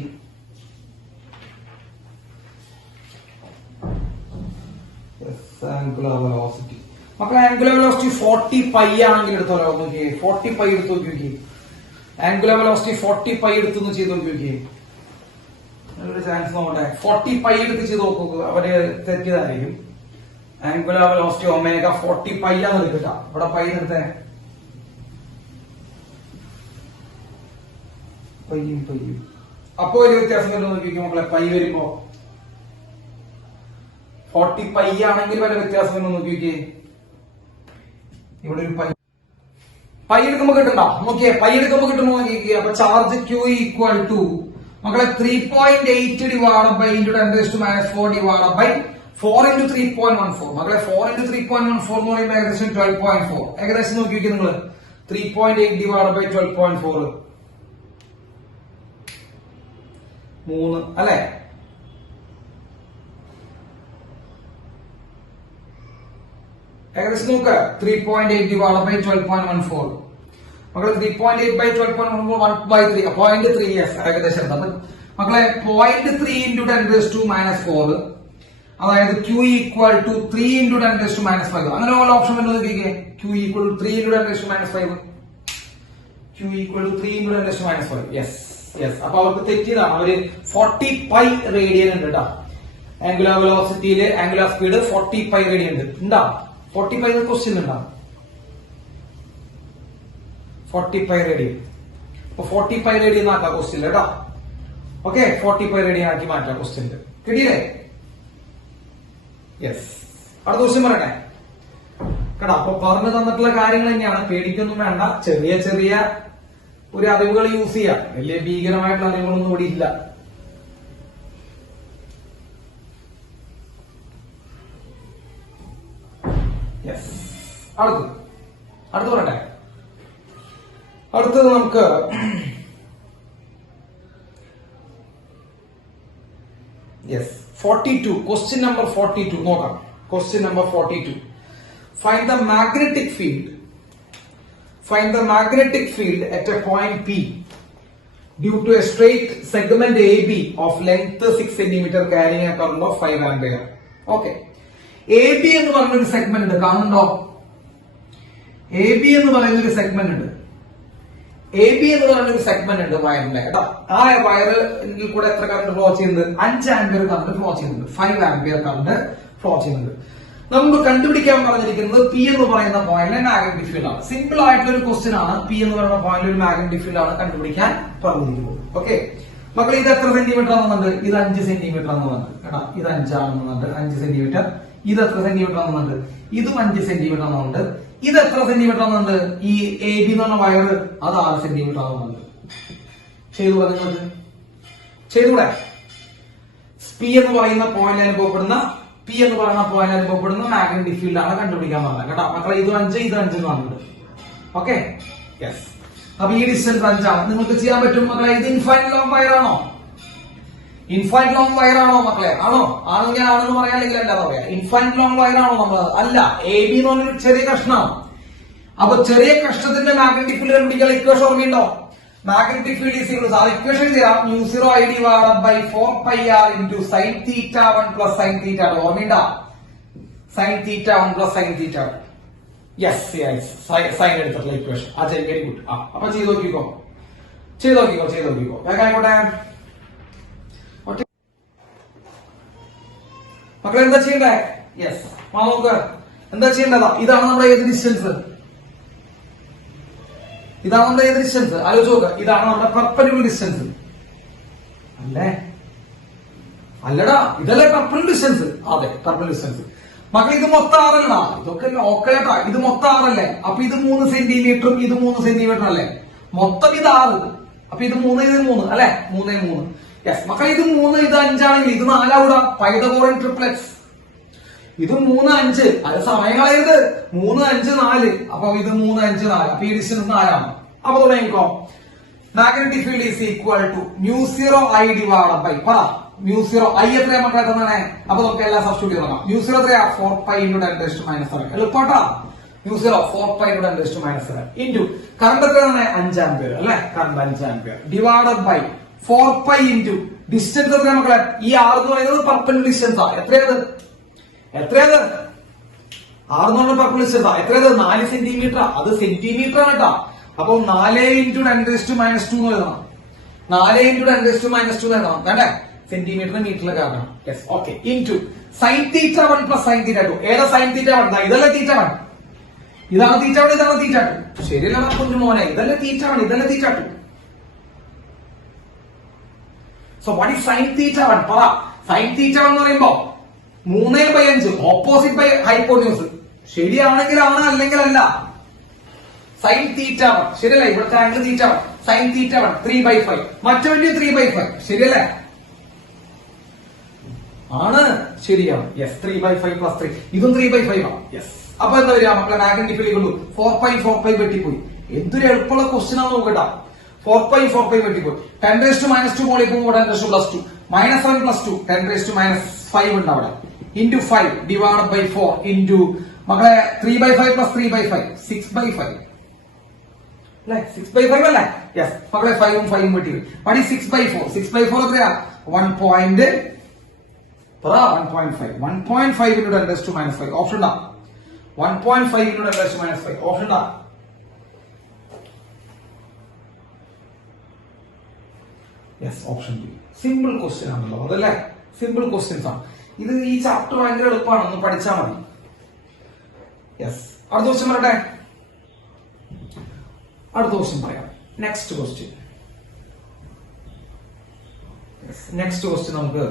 മക്കളെ ആംഗുലർ വെലോസിറ്റി 40π ആണെങ്കിൽ എടുത്തോളൂ. നോക്കിയേ 40π എടുത്തു നോക്കി. ആംഗുലർ വെലോസിറ്റി 40π എടുത്തു ചെയ്ത് നോക്കിയേ. ഒരു ചാൻസ് നോക്കട്ടെ. 40π എടുത്ത് ചെയ്ത് നോക്കൂ. അവര് തെറ്റിയതായിരിക്കും. ആംഗുലർ വെലോസിറ്റി ഒമേഗ 40π ആണ് എടുക്കുക. ഇവിടെ പൈ നിർത്തേ. അപ്പൊ ഒരു വ്യത്യാസം നോക്കിക്കോ മക്കളെ. പൈ വരുമ്പോ 40 പൈ ആണെങ്കിൽ വല്ല വ്യത്യാസം എന്ന് നോക്കിക്കേ. ഇവിടെ ഒരു പൈ എടുക്കുമ്പോ കിട്ടണ്ട നോക്കിയേ, പൈ എടുക്കുമ്പോ കിട്ടുമ്പോ നോക്കിക്കേ. അപ്പൊ ചാർജ് Q ഈക്വൽ ടു മക്കളെ 3.8 divide by into 10⁻⁴ divide by 4 into 3.14. മക്കളെ 4 into 3.14 എന്ന് പറയുമ്പോൾ ഏകദേശം 12.4. ഏകദേശം നോക്കി നോക്കി നിങ്ങള് 3.8 ഡിവൈഡ് ബൈ 12.4 3 അല്ലെ? ഏകദേശം നോക്ക 3.8 ഡിവൈഡ് ബൈ 12.14 മക്കളെ 3.8 ബൈ 12.14 1/3 0.3 യെസ് ഏകദേശം. മക്കളെ 0.3 into 10⁻⁴ അതായത് Q ഈക്വൽ ടു 3 into 10⁻⁵. അങ്ങനെ ഓരോ ഓപ്ഷൻ വരുന്നത് നോക്കിക്കേ. Q equal to 3 into 10⁻⁵. Q equal to 3 into 10⁻⁵. Yes yes. അപ്പൊ അവർക്ക് തെറ്റിയതാണ്. അവര് 40 പൈ റേഡിയൻ ഉണ്ട് കേട്ടോ. ആംഗുലാർ വെലോസിറ്റിയില് ആംഗുലാർ സ്പീഡ് 40 പൈ റേഡിയൻ ഉണ്ട്. ഉണ്ടാ 40 പൈ ക്വസ്റ്റ്യൻ ഉണ്ടാ 40 പൈ റേഡിയൻ. അപ്പൊ 40 പൈ റേഡിയൻ ആക്കാം ക്വസ്റ്റ്യൻ കേട്ടോ. ഓക്കെ 40 പൈ റേഡിയൻ ആക്കി മാറ്റാം ക്വസ്റ്റ്യൻ. കിട്ടിയില്ലേ? യെസ്. അടുത്ത ക്വസ്റ്റ്യൻ പറയട്ടെ കേട്ടോ. അപ്പൊ പറഞ്ഞു തന്നിട്ടുള്ള കാര്യങ്ങൾ തന്നെയാണ്, പേടിക്കൊന്നും വേണ്ട. ചെറിയ ചെറിയ ഒരു അറിവുകൾ യൂസ് ചെയ്യാം, വലിയ ഭീകരമായിട്ടുള്ള അറിവുകളൊന്നും ഇവിടെ ഇല്ല. യെസ്. അടുത്ത് പറയട്ടെ. അടുത്തത് നമുക്ക് യെസ് 42. ക്വസ്റ്റ്യൻ നമ്പർ 42 നോക്കാം. Question number 42. Find the magnetic field. Find the magnetic field at a point P due to a straight segment AB of length 6 cm carrying a current of 5 ampere. Okay. AB എന്ന് പറയുന്ന ഒരു segment ഉണ്ട്, കാണുന്നുണ്ടോ? AB എന്ന് പറയുന്ന ഒരു segment ഉണ്ട്. AB എന്ന് പറയുന്ന ഒരു സെഗ്മെന്റ് ഉണ്ട് വയറിന്റെ കേട്ടോ. ആ വയറിൽ കൂടെ എത്ര കറണ്ട് ഫ്ലോ ചെയ്യുന്നത്? 5 ആംപിയർ കറണ്ട് ഫ്ലോ ചെയ്യുന്നുണ്ട്. 5 ആംപിയർ കറണ്ട് ഫ്ലോ ചെയ്യുന്നുണ്ട്. നമ്മൾ കണ്ടുപിടിക്കാൻ പറഞ്ഞിരിക്കുന്നത് P എന്ന് പറയുന്ന പോയിന്റിലെ മാഗ്നറ്റിക് ഫീൽഡ് ആണ്. സിമ്പിൾ ആയിട്ടുള്ള ഒരു ക്വസ്റ്റ്യൻ ആണ്. P എന്ന് പറയുന്ന പോയിന്റിൽ ഒരു മാഗ്നറ്റിക് ഫീൽഡ് ആണ് കണ്ടുപിടിക്കാൻ പറഞ്ഞിരിക്കുന്നത്. ഓക്കെ മക്കൾ, ഇത് എത്ര സെന്റിമീറ്റർ ആണെന്നുണ്ട്? ഇത് 5 സെന്റിമീറ്റർ ആണെന്നുണ്ട് കേട്ടോ. ഇത് 5 ആണെന്നുണ്ട്, 5 സെന്റിമീറ്റർ. ഇത് എത്ര സെന്റിമീറ്റർ ആണെന്നുണ്ട്? ഇതും 5 സെന്റിമീറ്റർ ആണെന്നുണ്ട്. ഇത് എത്ര സെന്റിമീറ്റർ ആണെന്നുണ്ട്? ഈ AB എന്ന് പറഞ്ഞ വയർ അത് 6 സെന്റിമീറ്റർ ആണെന്നുണ്ട്. ചെയ്തു പറഞ്ഞത് ചെയ്തുകൂടെ? P എന്ന് പറയുന്ന പോയിന്റ് അനുഭവപ്പെടുന്ന മാഗ്നറ്റിക് ഫീൽഡ് ആണ് കണ്ടുപിടിക്കാൻ പറഞ്ഞത് കേട്ടോ. മക്കളെ ഇത് 5 ഇത് 5 എന്നുണ്ട്. Okay yes. അപ്പൊ ഈ ഡിസ്റ്റൻസ് 5 ആണ്. നിങ്ങൾക്ക് ചെയ്യാൻ പറ്റും മക്കളെ. ഇത് ഇൻഫൈനൈറ്റ് ലോങ് വയർ ആണോ? ഇൻഫൈനൈറ്റ് ലോങ് വയർ ആണോ മക്കളെ? ആണോ? ആണെങ്കിൽ ആണെന്ന് പറയാനെങ്കിൽ അല്ല പറയാ. ഇൻഫൈനൈറ്റ് ലോങ് വയർ ആണോ നമ്മൾ? അല്ല. AB എന്ന് പറഞ്ഞൊരു ചെറിയ കഷ്ണമാണ്. അപ്പൊ ചെറിയ കഷ്ണത്തിന്റെ മാഗ്നറ്റിക് ഫീൽഡ് കണ്ടുപിടിക്കാൻ ഇക്വേഷൻ ഓർമ്മയുണ്ടോ? Magnetic field is equal to equation ചെയ്യാം. μ0 I divided by 4 pi r into sin theta 1 plus sin theta 2. ഓർമ്മയുണ്ടോ? sin theta 1 plus sin theta 2. Yes yes. Sine എടുത്തിട്ടുള്ള ഇക്വേഷൻ. ആ ശരി, വെരി ഗുഡ്. അപ്പൊ ചെയ്ത് നോക്കിക്കോ. വേഗം ആയിക്കോട്ടെ. മക്കളെ എന്താ ചെയ്യണ്ടേ? യെസ് നോക്ക് എന്താ ചെയ്യേണ്ടതാ. ഇതാണ് നമ്മുടെ ഏത് ഡിസ്റ്റൻസ്? ഇതാണ് നമ്മുടെ ഏത് ഡിസ്റ്റൻസ്? ആലോചിച്ച് നോക്കുക. ഇതാണ് നമ്മുടെ പെർപെൻഡിക്കുലർ ഡിസ്റ്റൻസ് അല്ലേ? അല്ലടാ, ഇതല്ലേ പെർപെൻഡിക്കുലർ ഡിസ്റ്റൻസ്? അതെ, പെർപെൻഡിക്കുലർ ഡിസ്റ്റൻസ്. മക്കൾ ഇത് മൊത്തം 6 അല്ലടാ. ഇതൊക്കെ ഓക്കേട്ടാ. ഇത് മൊത്തം 6 അല്ലേ? അപ്പൊ ഇത് 3 സെന്റിമീറ്ററും ഇത് 3 സെന്റിമീറ്റർ അല്ലേ? മൊത്തം ഇത് 6. അപ്പൊ ഇത് 3 ഇത് 3 അല്ലെ? 3 3. യെസ് മക്കളെ, ഇത് 3 ഇത് 5 ആണെങ്കിൽ ഇത് 4 ആവൂടാ. പൈതഗോറൻ ട്രിപ്ലെറ്റ്സ്. ഇത് 3 5. അത് സമയം കളയരുത്. 3 5 4. അപ്പൊ ഇത് 3 5 4. അപ്പൊ ഈ ഡിസ്റ്റൻസ് 4 ആണ്. അപ്പൊ തുടങ്ങിക്കോ. Magnetic field is equal to μ0 I divide by μ0 I എത്രയാ മക്കളെ തന്നെ? അപ്പൊ നമുക്ക് എല്ലാം സബ്സ്റ്റിറ്റ്യൂട്ട് ചെയ്ത് നോക്കാം. μ0 എത്രയാ? 4 pi into 10⁻⁷. എളുപ്പട്ടാ. μ0 4 pi into 10⁻⁷ ഇൻറ്റു കറണ്ട് എത്രയാണ്? 5 ആംപിയർ അല്ലെ? Current 5 ampere divide by 4 pi into distance എത്രയാ മക്കളെ? ഈ 6 എന്ന് പറയുന്നത് പെർപെൻഡിക്കുലർ ഡിസ്റ്റൻസ് ആ. എത്രയത്? 6 എന്ന് പറഞ്ഞ പെർപെൻഡിക്കുലർ ഡിസ്റ്റൻസ് ആ. എത്രയത്? 4 സെന്റിമീറ്റർ. അത് സെന്റിമീറ്റർ ആണ് കേട്ടോ. അപ്പൊ 4 into 10⁻² എന്ന് എഴുതണം. 4 into 10⁻² എന്ന് എഴുതണം. വേണ്ടേ? സെന്റിമീറ്റർ മീറ്ററിലേക്ക് ആക്കണം. Yes okay. Into sin theta 1 plus sin theta 2. ഏതാ sin theta 1? ഇതല്ലേ theta 1. ഇതാണ് theta 1, ഇതാണ് theta 2. ശരിയല്ല കുഞ്ഞു മോനെ? ഇതല്ലേ theta 1, ഇതല്ലേ theta 2. So what is sin theta 1? പറ. sin theta 1 എന്ന് പറയുമ്പോ 3/5 ഓപ്പോസിറ്റ് ബൈ ഹൈപ്പോട്യൂസ്. ശരിയാണെങ്കിൽ ആണ്, അല്ലെങ്കിൽ അല്ല. സൈൻ തീറ്റ 1 ശരിയല്ലേ? ഇവിടുത്തെ ആംഗിൾ തീറ്റ 1, സൈൻ തീറ്റ 1 3/5, മറ്റവന്റെ 3/5 ശരിയല്ലേ? ആണ്, ശരിയാണ്. യെസ്, 3/5 + 3 ഇതും 3/5 ആണ്. യെസ്. അപ്പൊ എന്താ വരിക മക്കളെ? മാഗ്നറ്റിക് ഫീൽഡ് കൊണ്ടു 4π വെട്ടിപ്പോയി. എന്തൊരു എളുപ്പമുള്ള ക്വസ്റ്റ്യൻ ആണ് നോക്കട്ടാ. 4π വെട്ടിപ്പോയി. 10⁻² മോളിൽ പോകുമ്പോൾ 10⁻², -7 + 2 10⁻5 ഉണ്ട് അവിടെ. ഇൻറ്റു 5 ഡിവൈഡ് ബൈ 4 ഇൻറ്റു മക്കളെ 3/5 + 3/5 6/5 അല്ലെ? 6/5 അല്ലേ? യെസ്. മക്കളെ 5ഉം 5ഉം വെട്ടി. പണി 6/4 എത്രയാ? 1.5 1.5 × 10⁻5 ഓപ്ഷൻ ഉണ്ടാ? 1.5 × 10⁻5 ഓപ്ഷൻ ഉണ്ടാ? Yes, option B. Simple question ആണല്ലോ അതല്ലേ? സിമ്പിൾ ക്വസ്റ്റ്യൻസ് ആണ് ഇത്. ഈ ചാപ്റ്റർ ഭയങ്കര എളുപ്പമാണ്, ഒന്ന് പഠിച്ചാൽ മതി. യെസ്. അടുത്ത ക്വസ്റ്റ്യൻ പറയട്ടെ. അടുത്ത ക്വസ്റ്റ്യൻ പറയാം. നെക്സ്റ്റ് ക്വസ്റ്റ്യൻ നമുക്ക്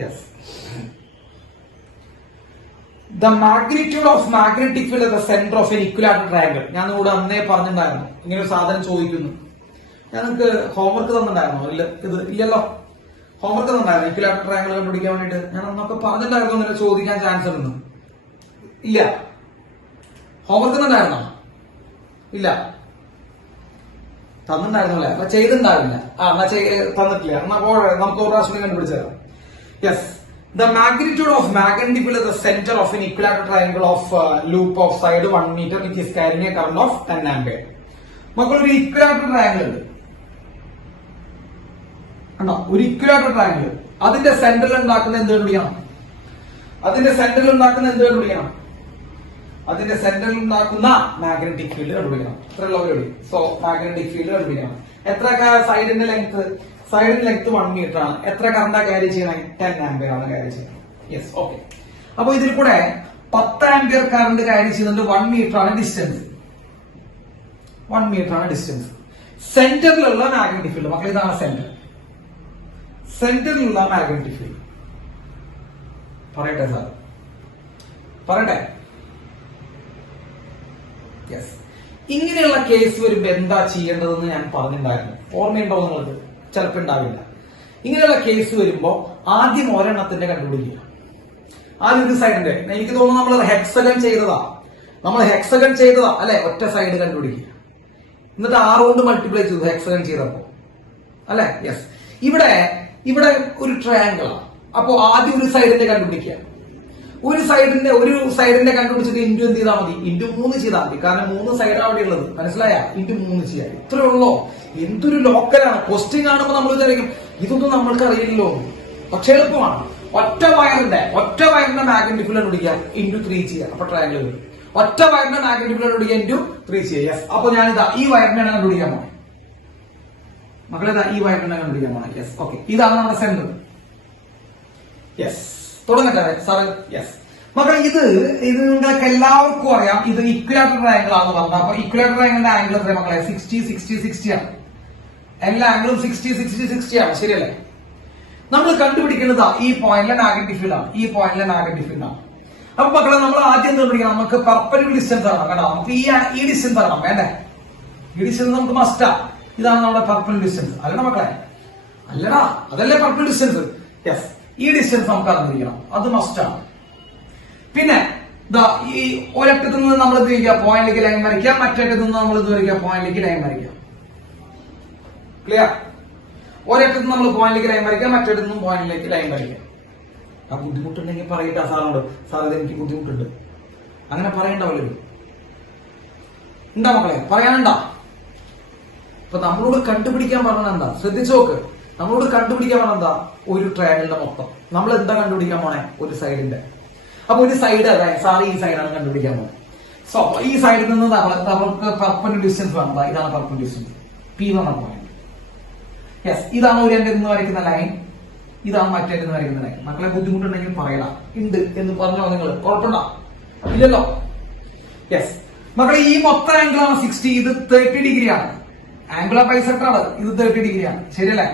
yes. The magnitude of magnetic field at the centre of N equilateral triangle. ഞാൻ ഇവിടെ അന്നേ പറഞ്ഞിട്ടുണ്ടായിരുന്നു ഇങ്ങനെ ഒരു സാധനം ചോദിക്കുന്നു. ഞാൻ നിങ്ങൾക്ക് ഹോംവർക്ക് തന്നിട്ടുണ്ടായിരുന്നോ? ഇല്ലല്ലോ. ഹോംവർക്ക് തന്നിട്ടുണ്ടായിരുന്നു ഇക്വിലാറ്ററൽ ട്രയാങ്കിൾ കണ്ടുപിടിക്കാൻ വേണ്ടിട്ട്. ഞാൻ അന്നൊക്കെ പറഞ്ഞിട്ടുണ്ടായിരുന്നു ഇങ്ങനെ ചോദിക്കാൻ ചാൻസ് ഉണ്ടെന്ന്. ഇല്ല. ഹോംവർക്ക് തന്നിട്ടുണ്ടായിരുന്നോ? ഇല്ല. തന്നിട്ടുണ്ടായിരുന്നല്ലേ? അപ്പൊ ചെയ്തിട്ടുണ്ടാവില്ല. എന്നാ തന്നിട്ടില്ല. എന്നാ നമുക്ക് ഒരു പ്രാവശ്യം കണ്ടുപിടിച്ചു തരാം. Yes. The magnitude of magnetic field at the center of an equilateral triangle of loop of side 1 meter which is carrying a current of 10 ampere. മക്കൾ ഒരു ഇക്വിലാറ്ററൽ ട്രയാങ്കിൾ ഉണ്ട്. കണ്ടോ? ഒരു ഇക്വിലാറ്ററൽ ട്രയാങ്കിൾ. അതിന്റെ സെന്ററിൽ ഉണ്ടാക്കുന്ന എന്ത് കണ്ടുപിടിക്കണം? അതിന്റെ സെന്ററിൽ ഉണ്ടാക്കുന്ന മാഗ്നറ്റിക് ഫീൽഡ് കണ്ടുപിടിക്കണം. ഇത്രയുള്ള പരിപാടി. സോ മാഗ്നറ്റിക് ഫീൽഡ് കണ്ടുപിടിക്കണം. എത്ര സൈഡിന്റെ ലെങ്ത്? സൈഡിന്റെ ലെങ്ത് 1 മീറ്റർ ആണ്. എത്ര കറണ്ടാ ക്യാരി ചെയ്യണേ? 10 ആംപിയർ ആണ് ക്യാരി ചെയ്യുന്നത്. Yes, okay. അപ്പൊ ഇതിൽ കൂടെ 10 ആംപിയർ കറണ്ട് ക്യാരി ചെയ്യുന്നുണ്ട്. 1 മീറ്റർ ആണ് ഡിസ്റ്റൻസ്. സെന്ററിലുള്ള മാഗ്നറ്റിക് ഫീൽഡ് മക്കൾ ഇതാണ് സെന്റർ. സെന്ററിലുള്ള മാഗ്നറ്റിക് ഫീൽഡ് പറയട്ടെ സാർ? പറയട്ടെ? യെസ്. ഇങ്ങനെയുള്ള കേസ് വരുമ്പോ എന്താ ചെയ്യേണ്ടതെന്ന് ഞാൻ പറഞ്ഞിട്ടുണ്ടായിരുന്നു. ഓർമ്മയുണ്ടോ നിങ്ങൾക്ക്? ചിലപ്പോൾ ഉണ്ടാവില്ല. ഇങ്ങനെയുള്ള കേസ് വരുമ്പോ ആദ്യം ഒരെണ്ണത്തിന്റെ കണ്ടുപിടിക്കുക. ആദ്യം ഒരു സൈഡിന്റെ. എനിക്ക് തോന്നുന്നു നമ്മൾ ഹെക്സഗൺ ചെയ്തതാ അല്ലെ? ഒറ്റ സൈഡ് കണ്ടുപിടിക്കുക. എന്നിട്ട് 6 കൊണ്ട് മൾട്ടിപ്ലൈ ചെയ്തു ഹെക്സഗൺ ചെയ്തപ്പോ അല്ലെ? യെസ്. ഇവിടെ ഒരു ട്രയാങ്കിൾ ആണ്. അപ്പോ ആദ്യം ഒരു സൈഡിന്റെ കണ്ടുപിടിക്കുക. ഒരു സൈഡിന്റെ കണ്ടുപിടിച്ചിട്ട് ഇൻറ്റു എന്ത് ചെയ്താൽ മതി? ഇൻറ്റു 3 ചെയ്താൽ മതി. കാരണം 3 സൈഡ് അവിടെ ഉള്ളത്. മനസ്സിലായ? ഇൻറ്റു 3 ചെയ്യാം. ഇത്രേ ഉള്ളോ? എന്തൊരു ലോക്കലാണ്. ക്വസ്റ്റ്യൻ കാണുമ്പോൾ നമ്മൾ വിചാരിക്കും ഇതൊന്നും നമ്മൾക്ക് അറിയില്ലല്ലോ. പക്ഷെ എളുപ്പമാണ്. ഒറ്റ വയറിന്റെ മാഗ്നറ്റിക് ഫീൽഡ് കണ്ടുപിടിക്കുക. ഇൻറ്റു 3 ചെയ്യുക. അപ്പൊ ട്രയാങ്കിൾ വരും. ഒറ്റ വയറിന്റെ മാഗ്നറ്റിക് ഫീൽഡ് കണ്ടുപിടിക്കുക. ഇൻറ്റു 3 ചെയ്യുക. യെസ്. അപ്പൊ ഞാനിതാ ഈ വയറിനെയാണ് കണ്ടുപിടിക്കാൻ പോണേ. മക്കളെ ഈ വയറിനെ കണ്ടുപിടിക്കാൻ പോണേ. Yes, okay. ഇതാണ് നമ്മുടെ സെന്റർ. യെസ്. തുടങ്ങട്ടെ സാറ്? യെസ്. മക്കളെ ഇത് നിങ്ങൾക്ക് എല്ലാവർക്കും അറിയാം. ഇത് ഇക്വിലാറ്ററൽ ട്രയാങ്കിൾ ആണെന്ന് പറഞ്ഞത്. അപ്പൊ ഇക്വിലാറ്ററൽ ട്രയാങ്കിളിന്റെ ആംഗിൾ എത്ര മക്കളെ? 60 ആണ്. എല്ലാ ആംഗിളും 60 ആണ്. ശരിയല്ലേ? നമ്മൾ കണ്ടുപിടിക്കുന്നത് ഈ പോയിന്റിലെ മാഗ്നറ്റിക് ഫീൽഡ് ആണ്. അപ്പൊ മക്കളെ നമ്മൾ ആദ്യം കണ്ടുപിടിക്കണം. നമുക്ക് പെർപെൻഡിക്കുലർ ഡിസ്റ്റൻസ് ആണ്. കേട്ടോ? നമുക്ക് ഈ ഡിസ്റ്റൻസ് ആണ് വേണ്ടേ? ഈ ഡിസ്റ്റൻസ് നമുക്ക് മസ്റ്റാ. ഇതാണ് നമ്മുടെ പെർപെൻഡിക്കുലർ ഡിസ്റ്റൻസ്. അല്ലടാ മക്കളെ? അല്ലടാ, അതല്ലേ പെർപെൻഡിക്കുലർ ഡിസ്റ്റൻസ്? യെസ്. ഈ ഡിസ്റ്റൻസ് നമുക്ക് അറിഞ്ഞിരിക്കണം. അത് മസ്റ്റാണ്. പിന്നെ ഈ ഒരറ്റത്തു നിന്ന് നമ്മൾ ഇത് വയ്ക്കുക, പോയിന്റിലേക്ക് ലൈൻ വരയ്ക്കാം. മറ്ററ്റത്തു നിന്ന് നമ്മൾ ഇത് വരയ്ക്കുക, പോയിന്റിലേക്ക് ലൈൻ വരയ്ക്കാം. ക്ലിയർ? ഒരറ്റത്ത് നമ്മൾ പോയിന്റിലേക്ക് ലൈൻ വരയ്ക്കാം, മറ്റൊരിടത്തു നിന്നും പോയിന്റിലേക്ക് ലൈൻ വരയ്ക്കാം. ആ ബുദ്ധിമുട്ടുണ്ടെങ്കിൽ പറയട്ടെ സാറിനോട്, സാർ ഇത് എനിക്ക് ബുദ്ധിമുട്ടുണ്ട്. അങ്ങനെ പറയണ്ടാവല്ലോ. എന്താ മക്കളെ? പറയാനുണ്ടാ? അപ്പൊ നമ്മളോട് കണ്ടുപിടിക്കാൻ പറഞ്ഞ എന്താ? ശ്രദ്ധിച്ചു നോക്ക്. നമ്മളോട് കണ്ടുപിടിക്കാൻ പറഞ്ഞ എന്താ? ഒരു ട്രയാങ്കിളിന്റെ മൊത്തം. നമ്മൾ എന്താ കണ്ടുപിടിക്കാൻ പോണേ? ഒരു സൈഡിന്റെ. അപ്പൊ ഒരു സൈഡ് അതായത് സാർ ഈ സൈഡാണ് കണ്ടുപിടിക്കാൻ പോകുന്നത്. സോ ഈ സൈഡിൽ നിന്ന് നമുക്ക് പെർപെൻഡിക്കുലർ ഡിസ്റ്റൻസ് വേണം. ഇതാണ് perpendicular distance. P1 point. Yes. ഇതാണ് ഒരു എൻഡിൽ നിന്ന് വരയ്ക്കുന്ന ലൈൻ. ഇതാണ് മറ്റേ എൻഡിൽ നിന്ന് വരയ്ക്കുന്ന ലൈൻ. മക്കളെ ബുദ്ധിമുട്ടുണ്ടെങ്കിൽ പറയണം. ഉണ്ട് എന്ന് പറഞ്ഞോ നിങ്ങൾ? കുഴപ്പമുണ്ടോ? ഇല്ലല്ലോ. യെസ്. മക്കളെ ഈ മൊത്തം ആംഗിൾ ആണ് 60. ഇത് 30 ഡിഗ്രി ആണ്. ആംഗിൾ ഓഫ് ബൈസെക്ടർ ആണ്. ഇത് 30 ഡിഗ്രി ആണ്. ശരിയല്ലേ?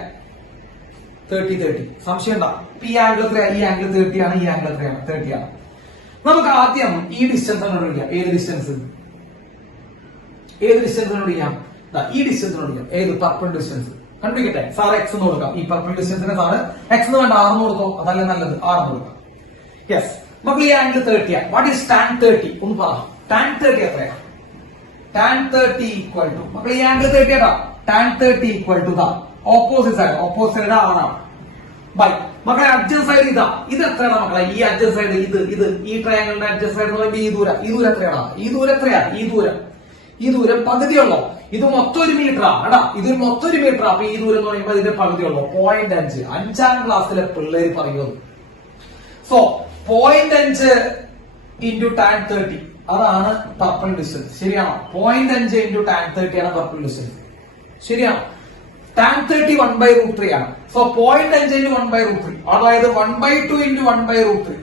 30 സംശയം ഉണ്ടാ. ഈ ആംഗിൾ എത്രയാണ്? ഈ ആംഗിൾ 30 ആണ്, ഈ ആംഗിൾ എത്രയാണ്? 30 ആണ്. നമുക്ക് ആദ്യം ഈ ഡിസ്റ്റൻസ് കണ്ടുപിടിക്കാം. ഏത് ഡിസ്റ്റൻസ് കണ്ടുപിടിക്കാം? ഈ ഡിസ്റ്റൻസ് കണ്ടുപിടിക്കാം. ഏത്? പർപ്പിൾ ഡിസ്റ്റൻസ് കണ്ടുപിടിക്കട്ടെ. സാർ എക്സ് എന്ന് കൊടുക്കാം. ഈ പർപ്പിൾ ഡിസ്റ്റൻസിന് സാറ് എക്സ് എന്ന് വേണ്ട ആർന്ന് കൊടുത്തോ, അതല്ല നല്ലത്, ആർന്ന് കൊടുക്കാം. യെസ്, നമുക്ക് ഈ ആംഗിൾ 30 ആണ്. What is tan 30? ഒന്ന് പറ. tan 30 എത്രയാ? tan 30 ഈക്വൽ ടു, മക്കൾ ഈ ആംഗിൾ 30 ആട്ടാ. tan 30 equal to opposite side ആറാണ് ബൈ മക്കളെ അഡ്ജസ്റ്റ് സൈഡ് ഇതാ. ഇത് എത്രയാണ് മക്കളെ? ഈ അഡ്ജസ്റ്റ് സൈഡ് ഇത് ഈ ട്രയാങ്കിളിന്റെ അഡ്ജസ്റ്റ് സൈഡ് എന്ന് പറയുമ്പോൾ ഈ ദൂരം എത്രയാണ്? ഈ ദൂരം പകുതിയുള്ളോ? ഇത് മൊത്തം 1 മീറ്ററാ എടാ. ഇതൊരു മൊത്തം 1 മീറ്ററാ. അപ്പൊ ഈ ദൂരം എന്ന് പറയുമ്പോൾ ഇതിന്റെ പകുതിയുള്ളോ? 0.5. 5ാം ക്ലാസ്സിലെ പിള്ളേര് പറയുന്നത്. സോ 0.5 ഇൻറ്റു tan 30 അതാണ് പർപ്പിൾ ഡിസ്റ്റൻസ്. ശരിയാണോ? 0.5 ഇൻറ്റു tan 30 ആണ് പർപ്പിൾ ഡിസ്റ്റൻസ്. ശരിയാണോ? tan 30 1/√3 ആണ്. സോ 0.5 ഇൻറ്റു 1/√3 അതായത് 1/2 ഇൻറ്റു 1/√3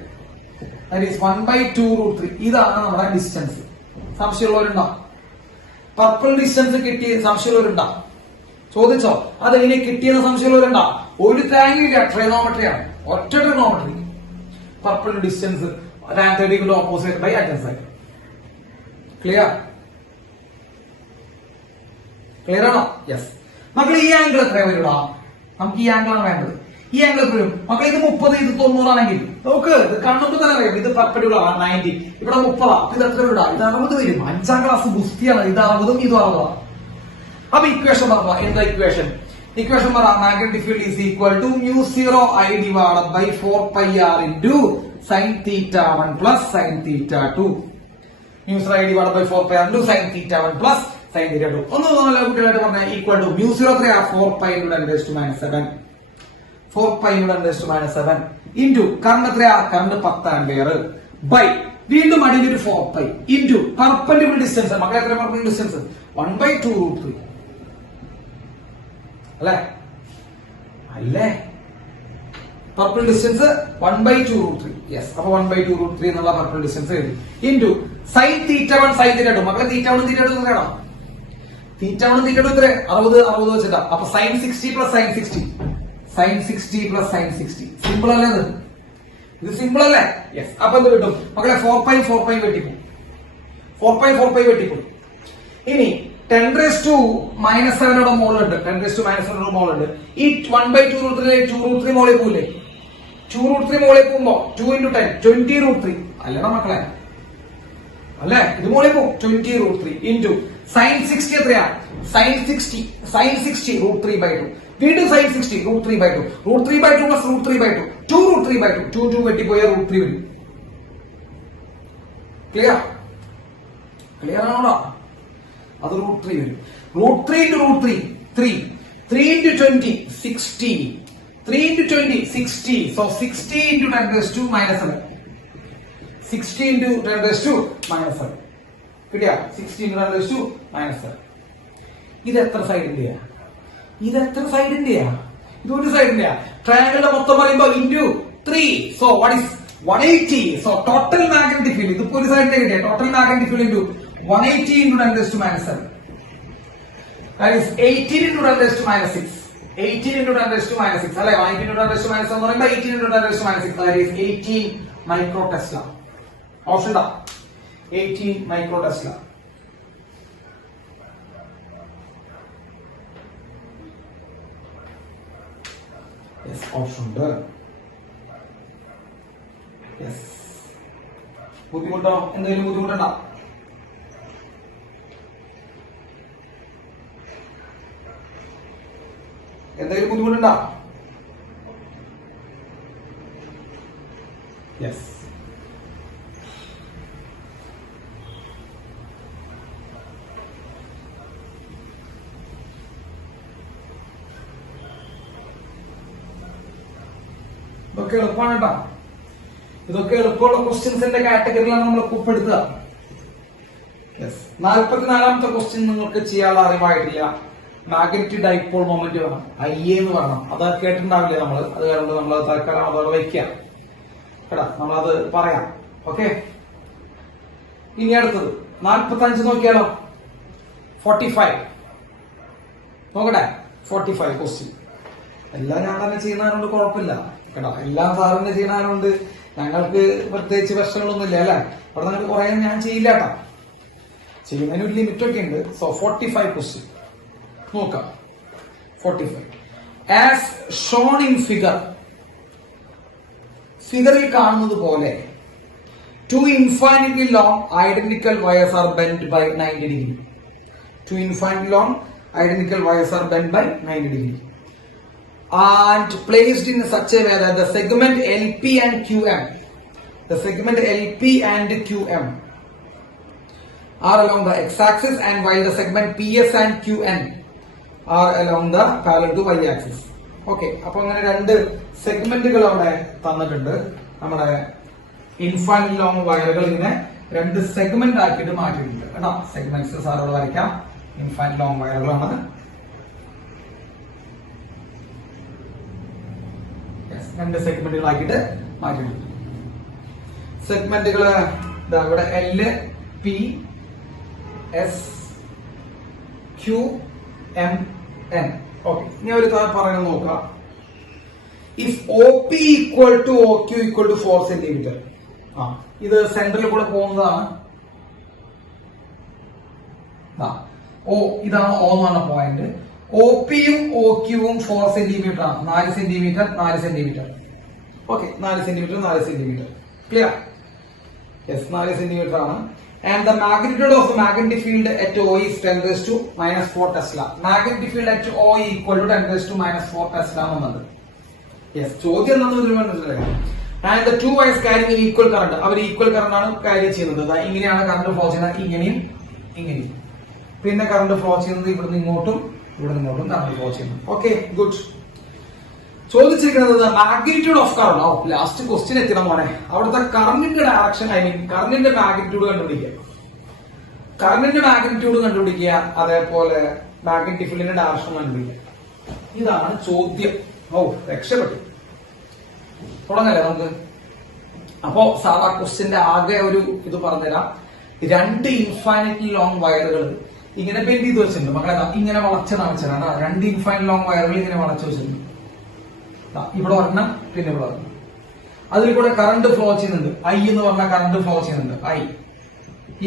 ദാറ്റ് ഈസ് 1/2√3. ഇതാണ് നമ്മുടെ ഡിസ്റ്റൻസ്. സംശയമുള്ളവരുണ്ടോ? പർപ്പിൾ ഡിസ്റ്റൻസ് കിട്ടിയ സംശയമുള്ളവരുണ്ടോ? ചോദിച്ചോ. അതെങ്ങനെ കിട്ടിയെന്ന് സംശയമുള്ളവരുണ്ടോ? ഒരു ട്രയാങ്കിൾ ഇല്ല, ട്രിഗണോമെട്രിയാണ്, ഒറ്റ trigonometry. Purple distance tan 30 opposite by adjust side. Clear ആണോ? യെസ്. മക്കൾ ഈ ആംഗിൾ എത്ര വരൂടാ? നമുക്ക് ഈ ആംഗിൾ ആണ് വേണ്ടത്. ഈ ആംഗിൾ എത്ര വരും മക്കൾ? ഇത് 30, ഇത് 90 ആണെങ്കിൽ നോക്ക്, ഇത് കണ്ണുമ്പോ തന്നെ അറിയാം. ഇത് പെർപെൻഡിക്കുലർ ആണ് 90, ഇവിടെ 30. ഇത് എത്ര വരൂടാ? ഇത് 60 വരും. 5ാം ക്ലാസ് ഗുസ്തിയാണ്. ഇത് 60ഉം ഇത് 60. അപ്പൊ ഇക്വേഷൻ പറഞ്ഞ എന്താ ഇക്വേഷൻ? ഇക്വേഷൻ പറ. Magnetic field is equal to μ0I divided by 4πr into sin θ1 plus sin θ2. μ0I divided by 4πr into sin θ1 plus sin θ2. ഒന്ന് കുട്ടികളായിട്ട് പറഞ്ഞ ഈക്വൽ ടു μ0 എത്രയാ? 4π × 10⁻⁷. 4π × 10⁻⁷ ഇൻറ്റു കറണ്ട് എത്രയാ? കറണ്ട് 10 ആംപിയർ ബൈ വീണ്ടും അടിയിലൊരു 4π into perpendicular distance. മക്കളെ എത്ര perpendicular distance? 1/2√3 അല്ലേ? Purple distance 1/2√3. Yes. അപ്പൊ 1/2√3 എന്നുള്ള പർപ്പിൾ ഡിസ്റ്റൻസ് എഴുതി ഇൻറ്റു sin θ1 sin θ2. മക്കളെ θ1 θ2 എത്രയാണോ? θ1 θ2 എത്ര? 60 വെച്ചിട്ടാ. അപ്പൊ sin 60 plus sin 60 plus sin 60. Simple അല്ലേ ഇത്? സിമ്പിൾ അല്ലേ? യെസ്. അപ്പൊ എന്ത് കിട്ടും മക്കളെ? 4π വെട്ടിപ്പോ. 4π വെട്ടിപ്പോ. ഇനി 10⁻⁻7 മോളുണ്ട്. 10⁻⁻7 മോളുണ്ട്. ഈ 1/2√3 മോളിൽ പോവില്ലേ? 2√3 മോളിൽ പോകുമ്പോ 2 × 10 20√3 അല്ലടാ മക്കളെ, അല്ലേ? ഇത് മോളിൽ പോകും. 20√3 ഇൻറ്റു sin 60 എത്രയാ? sin 60 √3/2. വീണ്ടും sin 60 √3/2. √3/2 പ്ലസ് √3/2 2√3/2. 2 വെട്ടിപ്പോയ √3 വരും. ക്ലിയർ ആണോ? അത് √3 വരും. √3 × √3 3 3 × 20 60 3 × 20 60. So 60 × 10⁻⁻7 60 × 10⁻⁻7 കിട്ടിയ? 60 × 10⁻⁻7. ഇത് എത്ര സൈഡിന്റെയാ? ഇത് ഒരു സൈഡിന്റെയാ. ട്രയാങ്കിളിന്റെ മൊത്തം പറയുമ്പോ into 3. So what is 180. So total magnetic field ഇതിപ്പോ ഒരു സൈഡിന്റെ കിട്ടിയ total magnetic field into 180 × 10⁻⁷. That is 18 × 10⁻⁶. 18 × 10⁻⁶. അല്ലെ? 180 × 10⁻⁷ എന്ന് പറയുമ്പോൾ 18 × 10⁻⁶. That is 18 micro Tesla. Option ഇതാ 18 മൈക്രോ ടെസ്ല. ഓപ്ഷൻ ഉണ്ട്. ബുദ്ധിമുട്ടോ? എന്തെങ്കിലും ബുദ്ധിമുട്ടുണ്ടോ? എന്തെങ്കിലും ബുദ്ധിമുട്ടുണ്ടോ? യെസ്. ഇതൊക്കെ എളുപ്പമാണ് കേട്ടോ. ഇതൊക്കെ എളുപ്പമുള്ള ക്വസ്റ്റ്യൻസിന്റെ കാറ്റഗറിയിലാണ് നമ്മൾ ഉൾപ്പെടുത്തുക. 44ാമത്തെ ക്വസ്റ്റ്യൻ നിങ്ങൾക്ക് ചെയ്യാനുള്ള അറിവായിട്ടില്ല. മാഗ്നറ്റിക് ഡൈപോൾ മൊമെന്റ് വേണം, IA എന്ന് പറയണം. അത് കേട്ടിട്ടുണ്ടാവില്ലേ നമ്മൾ? അത് കാരണം നമ്മൾ തൽക്കാലം അതോടെ വയ്ക്കാം കേട്ടാ. നമ്മളത് പറയാം. ഓക്കെ. ഇനി അടുത്തത് 45 നോക്കിയാലോ? 45 നോക്കട്ടെ. 45 ക്വസ്റ്റ്യൻ എല്ലാം ഞാൻ തന്നെ ചെയ്യുന്നതുകൊണ്ട് കുഴപ്പമില്ല കേട്ടോ. എല്ലാം സാറിന് ചെയ്യുന്നതുകൊണ്ട് ഞങ്ങൾക്ക് പ്രത്യേകിച്ച് പ്രശ്നങ്ങളൊന്നുമില്ല അല്ലെ. അവിടെ നിങ്ങൾക്ക് കുറെ ഞാൻ ചെയ്യില്ല കേട്ടോ. ചെയ്യുന്നതിന് ഒരു ലിമിറ്റ് ഒക്കെ ഉണ്ട്. സോ 45 ക്വസ്റ്റ്യൻ നോക്കാം. 45 ആസ് ഷോൺ ഇൻ ഫിഗറിൽ കാണുന്നത് പോലെ two infinitely long identical wires are bent by 90 degree. Two infinitely long identical wires are bent by 90 degree and placed in such a way that the segment LP and QM are along the x-axis, and while the segment PS and QN are along the parallel to y-axis. Okay, അപ്പോൾ അങ്ങനെ രണ്ട് സെഗ്മെന്റുകൾ അവിടെ തന്നിട്ടുണ്ട്. നമ്മുടെ infinite long വയറുകൾ ഇങ്ങനെ രണ്ട് സെഗ്മെന്റ് ആക്കിയിട്ട് മാറ്റിയിട്ടുണ്ട് കേട്ടോ. സെഗ്മെന്റ്സ് സാറോട് വരയ്ക്കാം. ഇൻഫൈനൈറ്റ് ലോങ് വയറുകളാണ്. രണ്ട് സെഗ്മെന്റുകളാക്കിയിട്ട് മാറ്റിയിട്ടുണ്ട്. സെഗ്മെന്റുകള് ഇവിടെ L, P, S, Q, M, N. Okay, ഇനി ഒരു പറയുന്നത് നോക്കാം. If OP equal to OQ equal to 4 centimetre. ഇത് സെന്ററിൽ കൂടെ പോകുന്നതാണ്. ഇതാണ് O എന്ന് പറഞ്ഞ പോയിന്റ്. OPയും OQവും 4 സെന്റിമീറ്റർ ആണ്. 4 centimetre 4 centimetre. Okay, 4 centimetre 4 centimetre. Clear? Yes, 4 centimetre ആണ്. And the magnitude of the magnetic field at O is 10 raised to minus 4 Tesla. Magnetic field at O equal to 10 raised to minus 4 Tesla എന്നത്. Yes, ചോദ്യം എന്താണെന്ന്. And the two wires carrying equal current. Hour equal current ആണ് carry ചെയ്യുന്നത്. ഇങ്ങനെയാണ് current flow ചെയ്യുന്നത്. ഇങ്ങനെയും ഇങ്ങനെയും. പിന്നെ കറണ്ട് ഫ്ലോ ചെയ്യുന്നത് ഇവിടുന്ന് ഇങ്ങോട്ടും ഇവിടുന്ന് ഇങ്ങോട്ടും കറണ്ട് ഫ്ലോ ചെയ്യുന്നു. Okay, good. ചോദിച്ചിരിക്കുന്നത് magnitude of current. Last question എത്തിയ മോനെ. അവിടുത്തെ കറണ്ടിന്റെ ഡയറക്ഷൻ, കറണ്ടിന്റെ മാഗ്നിറ്റ്യൂഡ് കണ്ടുപിടിക്കുക. അതേപോലെ മാഗ്നറ്റിക് ഫീൽഡിന്റെ ഡയറക്ഷൻ കണ്ടുപിടിക്കുക. ഇതാണ് ചോദ്യം. രക്ഷപ്പെട്ടു. തുടങ്ങല്ലേ നമുക്ക്. അപ്പോ സാധാ ക്വസ്റ്റ്യന്റെ ആകെ ഒരു ഇത് പറഞ്ഞുതരാം. രണ്ട് ഇൻഫൈനൈറ്റ്ലി ലോങ് വയറുകൾ ഇങ്ങനെ ബെൻഡ് ചെയ്ത് വെച്ചിട്ടുണ്ട് മക്കളെ. ഇങ്ങനെ വളച്ച് വെച്ചിട്ടുണ്ട്. രണ്ട് ഇൻഫൈനൈറ്റ് ലോങ് വയറുകൾ ഇങ്ങനെ വളച്ച് വെച്ചിട്ടുണ്ട്. ഇവിടെ ഒരെണ്ണം, പിന്നെ ഇവിടെ ഒരെണ്ണം. അതിൽ കൂടെ കറണ്ട് ഫ്ലോ ചെയ്യുന്നുണ്ട്. I എന്ന് പറഞ്ഞ കറണ്ട് ഫ്ലോ ചെയ്യുന്നുണ്ട്. I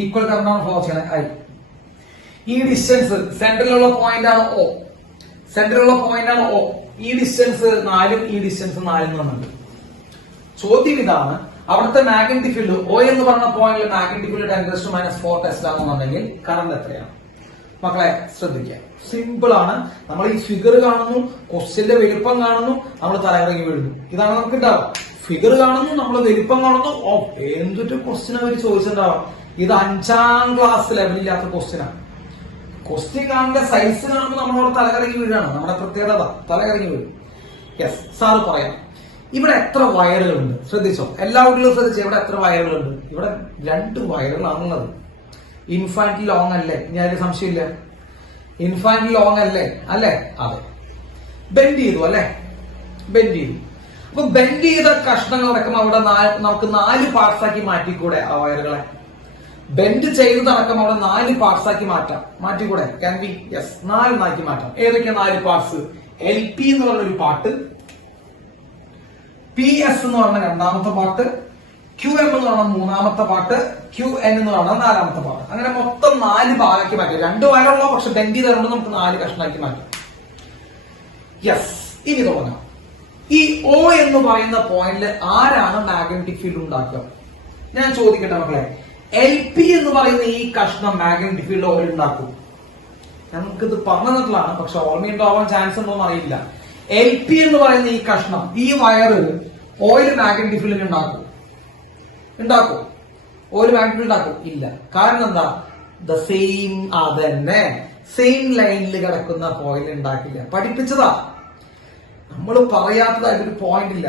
ഈക്വൽ കറണ്ടാണ് ഫ്ലോ ചെയ്യുന്നത്. I ഈ ഡിസ്റ്റൻസ് സെന്ററിലുള്ള പോയിന്റ് ആണ് O. ഈ ഡിസ്റ്റൻസ് 4ഉം ഈ ഡിസ്റ്റൻസ് 4 എന്നുണ്ട്. ചോദ്യം ഇതാണ്, അവിടുത്തെ മാഗ്നറ്റിക് ഫീൽഡ് O എന്ന് പറഞ്ഞ പോയിന്റിൽ magnetic field 10 raised to minus 4 Tesla എന്നുണ്ടെങ്കിൽ കറണ്ട് എത്രയാണ്? മക്കളെ ശ്രദ്ധിക്കുക, സിമ്പിൾ ആണ്. നമ്മൾ ഈ ഫിഗർ കാണുന്നു, ക്വസ്റ്റ്യന്റെ വലിപ്പം കാണുന്നു, നമ്മൾ തലയിറങ്ങി വീഴുന്നു. ഇതാണ് നമുക്ക് ഉണ്ടാവുക. ഫിഗർ കാണുന്നു, നമ്മൾ വലിപ്പം കാണുന്നു. എന്തൊരു ക്വസ്റ്റ്യൻ അവർ ചോദിച്ചിട്ടുണ്ടാവാം. ഇത് 5ാം ക്ലാസ് ലെവലില്ലാത്ത ക്വസ്റ്റ്യനാണ്. ക്വസ്റ്റ്യൻ കാണേണ്ട സൈസ് കാണുമ്പോൾ നമ്മളവിടെ തലകറങ്ങി വീഴാണ്. നമ്മുടെ പ്രത്യേകത തലകറങ്ങി വീഴും. യെസ്, സാറ് പറയാം. ഇവിടെ എത്ര വയറുകളുണ്ട് ശ്രദ്ധിച്ചോ. എല്ലാ വീട്ടിലും ശ്രദ്ധിച്ചോ. ഇവിടെ എത്ര വയറുകളുണ്ട്? ഇവിടെ 2 വയറുകളാണുള്ളത്. ഇൻഫൈനൈറ്റ്ലി ലോങ് അല്ലേ? ഇനി അതിൽ സംശയമില്ല. ഇൻഫൈനൈറ്റ്ലി ലോങ് അല്ലേ? അതെ. ബെൻഡ് ചെയ്തു അല്ലെ? ബെൻഡ് ചെയ്തു. അപ്പൊ ബെൻഡ് ചെയ്ത കഷ്ണങ്ങൾ അടക്കം അവിടെ നമുക്ക് 4 പാർട്സ് ആക്കി മാറ്റിക്കൂടെ ആ വയറുകളെ? ബെൻഡ് ചെയ്തതടക്കം അവിടെ 4 പാർട്സ് ആക്കി മാറ്റിക്കൂടെ? Can be? യെസ്, 4 ആക്കി മാറ്റാം. ഏതൊക്കെയാ 4 പാർട്സ്? LP എന്ന് പറഞ്ഞൊരു പാർട്ട്, PS എന്ന് പറഞ്ഞ 2ാമത്തെ പാർട്ട്, QM എന്ന് പറഞ്ഞ 3ാമത്തെ പാർട്ട്, QN എന്ന് പറഞ്ഞ 4ാമത്തെ പാർട്ട്. അങ്ങനെ മൊത്തം 4 ഭാഗമാക്കി മാറ്റാം. 2 വയറുള്ള പക്ഷെ ബെൻഡ് ചെയ്തുകൊണ്ട് നമുക്ക് 4 കഷ്ണമാക്കി മാറ്റാം. യെസ്, ഇനി തുടങ്ങാം. ഈ O എന്ന് പറയുന്ന പോയിന്റിൽ ആരാണ് മാഗ്നറ്റിക് ഫീൽഡ് ഉണ്ടാക്കുക? ഞാൻ ചോദിക്കട്ടെ മക്കളെ, LP എന്ന് പറയുന്ന ഈ കഷ്ണം മാഗ്നറ്റിക് ഫീൽഡ് ഓയിൽ ഉണ്ടാക്കും? നമുക്കിത് പറഞ്ഞിട്ടുള്ളതാണ്, പക്ഷെ ഓർമ്മയുണ്ടാവാൻ ചാൻസ് ഉണ്ടോന്ന് അറിയില്ല. LP എന്ന് പറയുന്ന ഈ കഷ്ണം, ഈ വയറ് ഓയിൽ മാഗ്നറ്റിക് ഫീൽഡിൽ ഉണ്ടാക്കും? ഓയിൽ മാഗ്നറ്റിക് ഫീൽഡ് ഉണ്ടാക്കും? ഇല്ല. കാരണം എന്താ? ദ സെയിം, അതന്നെ സെയിം ലൈനിൽ കിടക്കുന്ന പോയിന്റ് ഉണ്ടാക്കില്ല. പഠിപ്പിച്ചതാ. നമ്മൾ പറയാത്തതായിട്ടൊരു പോയിന്റ് ഇല്ല.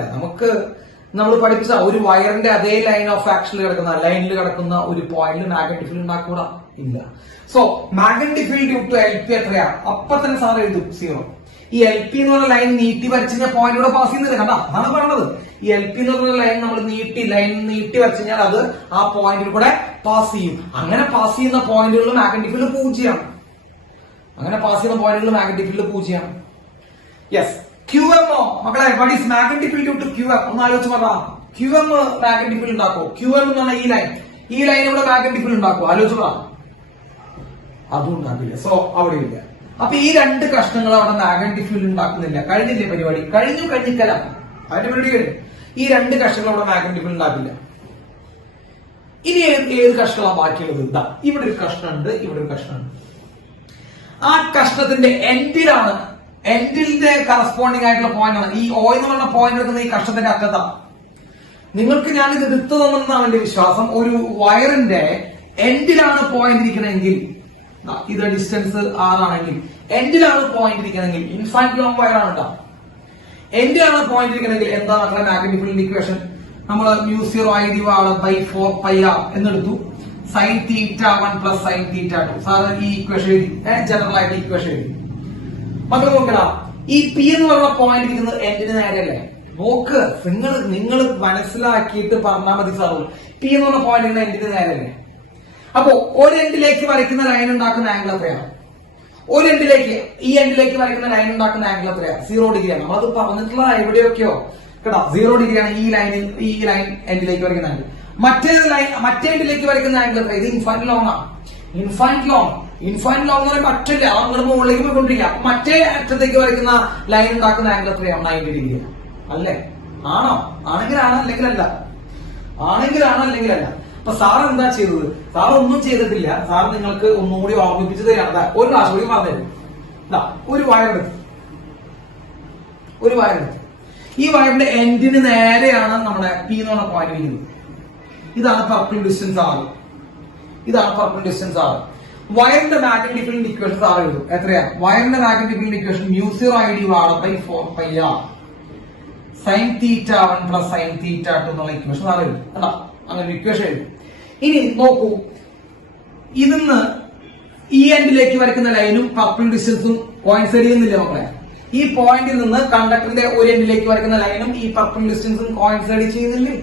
നമ്മൾ പഠിപ്പിച്ച ഒരു വയറിന്റെ അതേ ലൈൻ ഓഫ് ആക്ഷനിൽ ലൈനിൽ കിടക്കുന്ന ഒരു പോയിന്റിൽ മാഗ്നറ്റിക് ഫീൽഡ് ഉണ്ടാക്കൂടാ? ഇല്ല. So magnetic field to LP എത്രയാ? അപ്പൊ തന്നെ സാർ എഴുതും 0. ഈ LP എന്ന് പറഞ്ഞ ലൈൻ നീട്ടി വരച്ചു കഴിഞ്ഞാൽ പോയിന്റ് ഇവിടെ പാസ് ചെയ്യുന്നില്ല. കണ്ടാ, അതാണ് പറഞ്ഞത്. ഈ LP എന്ന് പറഞ്ഞ ലൈൻ നമ്മൾ ലൈൻ നീട്ടി വരച്ചു കഴിഞ്ഞാൽ അത് ആ പോയിന്റിൽ കൂടെ പാസ് ചെയ്യും. അങ്ങനെ പാസ് ചെയ്യുന്ന പോയിന്റുകളിൽ മാഗ്നറ്റിക് ഫീൽഡ് 0. യെസ്, QM മക്കളെ what is magnetic field to QM ഒന്ന് ആലോചിച്ച് പറ. QM magnetic field ഉണ്ടാക്കോ? QM എന്ന് പറഞ്ഞാൽ ഈ ലൈൻ ഇവിടെ magnetic field ഉണ്ടാക്കോ? ആലോചിച്ച് പറ. അതും ഉണ്ടാക്കില്ല. സോ അവിടെ ഇല്ല. അപ്പൊ ഈ രണ്ട് കഷ്ണങ്ങൾ അവിടെ മാഗ്നറ്റിക് ഫീൽഡ് ഉണ്ടാക്കുന്നില്ല. കഴിഞ്ഞില്ലേ പരിപാടി? കഴിഞ്ഞിക്കല അതിന്റെ പരിപാടി കഴിഞ്ഞു. ഈ രണ്ട് കഷ്ണങ്ങൾ അവിടെ മാഗ്നറ്റിക് ഫീൽഡ് ഉണ്ടാക്കില്ല. ഇനി ഏത് കഷ്ണങ്ങളാണ് ബാക്കിയുള്ളത്? ഇതാ ഇവിടെ ഒരു കഷ്ണമുണ്ട്, ഇവിടെ ഒരു കഷ്ണമുണ്ട്. ആ കഷ്ണത്തിന്റെ എൻഡിന്റെ കറസ്പോണ്ടിങ് ആയിട്ടുള്ള പോയിന്റ് ആണ് ഈ O എന്ന് പറഞ്ഞ പോയിന്റ് എടുക്കുന്ന ഈ കഷ്ണത്തിന്റെ അറ്റത്താണ്. നിങ്ങൾക്ക് ഞാൻ ഇത് എടുത്തു തന്നെന്നാണ് എന്റെ വിശ്വാസം. ഒരു വയറിന്റെ എൻഡിലാണ് പോയിന്റ് ഇരിക്കണമെങ്കിൽ, ഇത് ഡിസ്റ്റൻസ് R ആണെങ്കിൽ എൻഡിലാണ് പോയിന്റ് ഇരിക്കണമെങ്കിൽ, ഇൻഫൈനൈറ്റ് ലോങ് വയർ ആണ് കേട്ടോ, എൻഡിലാണ് പോയിന്റ് ഇരിക്കണമെങ്കിൽ എന്താ മക്കളെ മാഗ്നറ്റിക് ഫീൽഡ് ഇക്വേഷൻ? നമ്മൾ μ0I/4πr എന്നെടുത്തു. sin θ1 plus sin θ2. സാറ് ഈ ഇക്വേഷൻ എഴുതി, ജനറൽ ആയിട്ട് ഇക്വേഷൻ എഴുതി. മക്കൾ നോക്കടാ, ഈ P എന്ന് പറഞ്ഞ പോയിന്റ് ഇരിക്കുന്നത് എൻഡിന് നേരെയല്ലേ? നോക്ക്, നിങ്ങൾ മനസ്സിലാക്കിയിട്ട് പറഞ്ഞാൽ മതി സാർ. P എന്ന് പറഞ്ഞ പോയിന്റ് ഇരിക്കുന്നത് എൻഡിന് നേരെയല്ലേ? അപ്പോ ഒരു എൻഡിലേക്ക് വരയ്ക്കുന്ന ലൈൻ ഉണ്ടാക്കുന്ന ആംഗിൾ എത്രയാണ്? ഒരു എൻഡിലേക്ക് ഈ എൻഡിലേക്ക് വരയ്ക്കുന്ന ലൈൻ ഉണ്ടാക്കുന്ന ആംഗിൾ എത്രയാണ്? 0 ഡിഗ്രിയാണ്. നമ്മളത് പറഞ്ഞിട്ടുള്ള എവിടെയൊക്കെയോ കേട്ടോ. 0 ഡിഗ്രിയാണ് ഈ ലൈൻ എൻഡിലേക്ക് വരയ്ക്കുന്ന ആംഗിൾ. മറ്റേ എൻഡിലേക്ക് വരയ്ക്കുന്ന ആംഗിൾ എത്ര? ഇത് ഇൻഫൈനൈറ്റ് ലോങ് ആണ്. ഇൻഫൈനൈറ്റ് ലോങ് എന്ന് പറയുമ്പോൾ മറ്റല്ല, അങ്ങോട്ട് മുകളിലേക്ക് പോയിക്കൊണ്ടിരിക്കുക. മറ്റേ അറ്റത്തേക്ക് വരയ്ക്കുന്ന ലൈൻ ഉണ്ടാക്കുന്ന ആംഗിൾ എത്രയാണ്? 90 ഡിഗ്രി അല്ലേ? ആണോ? ആണെങ്കിലാണ്, അല്ലെങ്കിലല്ല. ആണെങ്കിലാണ്, അല്ലെങ്കിലല്ല. അപ്പൊ സാർ എന്താ ചെയ്തത്? സാർ ഒന്നും ചെയ്തിട്ടില്ല. സാർ നിങ്ങൾക്ക് ഒന്നുകൂടി ഓർമ്മിപ്പിച്ചു തരാണ്. ഒരു ക്ലാസ് കൂടി പറഞ്ഞുതരും. ഒരു വയറെടുത്ത് ഈ വയറിന്റെ എൻഡിന് നേരെയാണ് നമ്മുടെ P എന്ന് പറഞ്ഞ പോയിന്റ് ഇരിക്കുന്നത്. ഇതാണ് പർപ്പിൾ ഡിസ്റ്റൻസ് R. വയറിന്റെ മാഗ്നറ്റിക് ഫീൽഡ് ഇക്വേഷൻ സാർ എഴുതും. എത്രയാ വയറിന്റെ magnetic field equation? μ0I/4πr sin θ1 plus sin θ2 എന്നുള്ള ഇക്വേഷൻ സാർ എഴുതും. അങ്ങനെ ഇക്വേഷൻ എഴുതും. ഇനി നോക്കൂ, ഇതിന്ന് ഈ എൻഡിലേക്ക് വരയ്ക്കുന്ന ലൈനും പർപ്പിൾ ഡിസ്റ്റൻസും കോയിൻസൈഡ് ചെയ്യുന്നില്ല മക്കളെ. ഈ പോയിന്റിൽ നിന്ന് കണ്ടക്ടറിന്റെ ഒരു എൻഡിലേക്ക് വരയ്ക്കുന്ന ലൈനും ഈ പർപ്പിൾ ഡിസ്റ്റൻസും കോയിൻസൈഡ് ചെയ്യുന്നില്ലേ?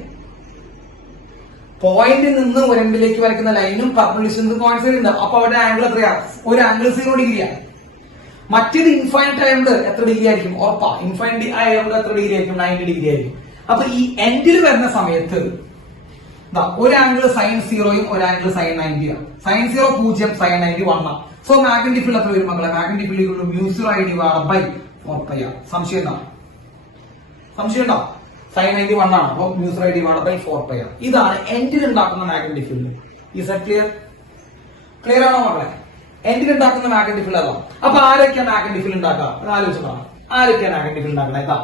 പോയിന്റിൽ നിന്ന് ഒരു എൻഡിലേക്ക് വരയ്ക്കുന്ന ലൈനും പർപ്പിൾ ഡിസ്റ്റൻസും കോയിൻസൈഡ് ഉണ്ട്. അപ്പൊ അവിടെ ആംഗിൾ എത്രയാ? ഒരു ആംഗിൾ 0 ഡിഗ്രിയാണ്. മറ്റേത് ഇൻഫൈനൈറ്റ് ആയതുകൊണ്ട് എത്ര ഡിഗ്രി ആയിരിക്കും? ഉറപ്പാ. ഇൻഫൈനൈറ്റ് ആയതുകൊണ്ട് എത്ര ഡിഗ്രി ആയിരിക്കും? 90 ഡിഗ്രി ആയിരിക്കും. അപ്പൊ ഈ എൻഡിൽ വരുന്ന സമയത്ത് ഒരു ആംഗിൾ sin 0യും ഒരു ആംഗിൾ sin 90 ആണ്. sin 0 0, sin 90 1. So magnetic field എത്ര വരും മക്കളെ? Magnetic field μ0I/4πr. സംശയം ഉണ്ടോ? sin 90 1 ആണ്. അപ്പൊ μ0I/4πr. ഇതാണ് എൻഡിൽ ഉണ്ടാക്കുന്ന magnetic field. Is that clear ആണോ മക്കളെ? എൻഡിൽ ഉണ്ടാക്കുന്ന മാഗ്നറ്റിക് ഫീൽഡ് അതാണ്. അപ്പൊ ആരൊക്കെയാണ് മാഗ്നറ്റിക് ഫീൽഡ് ഉണ്ടാക്കുക? ആലോചിച്ചതാണ്. ആരൊക്കെയാണ് മാഗ്നറ്റിക് ഫീൽഡ് ഉണ്ടാക്കണേ? ഇതാ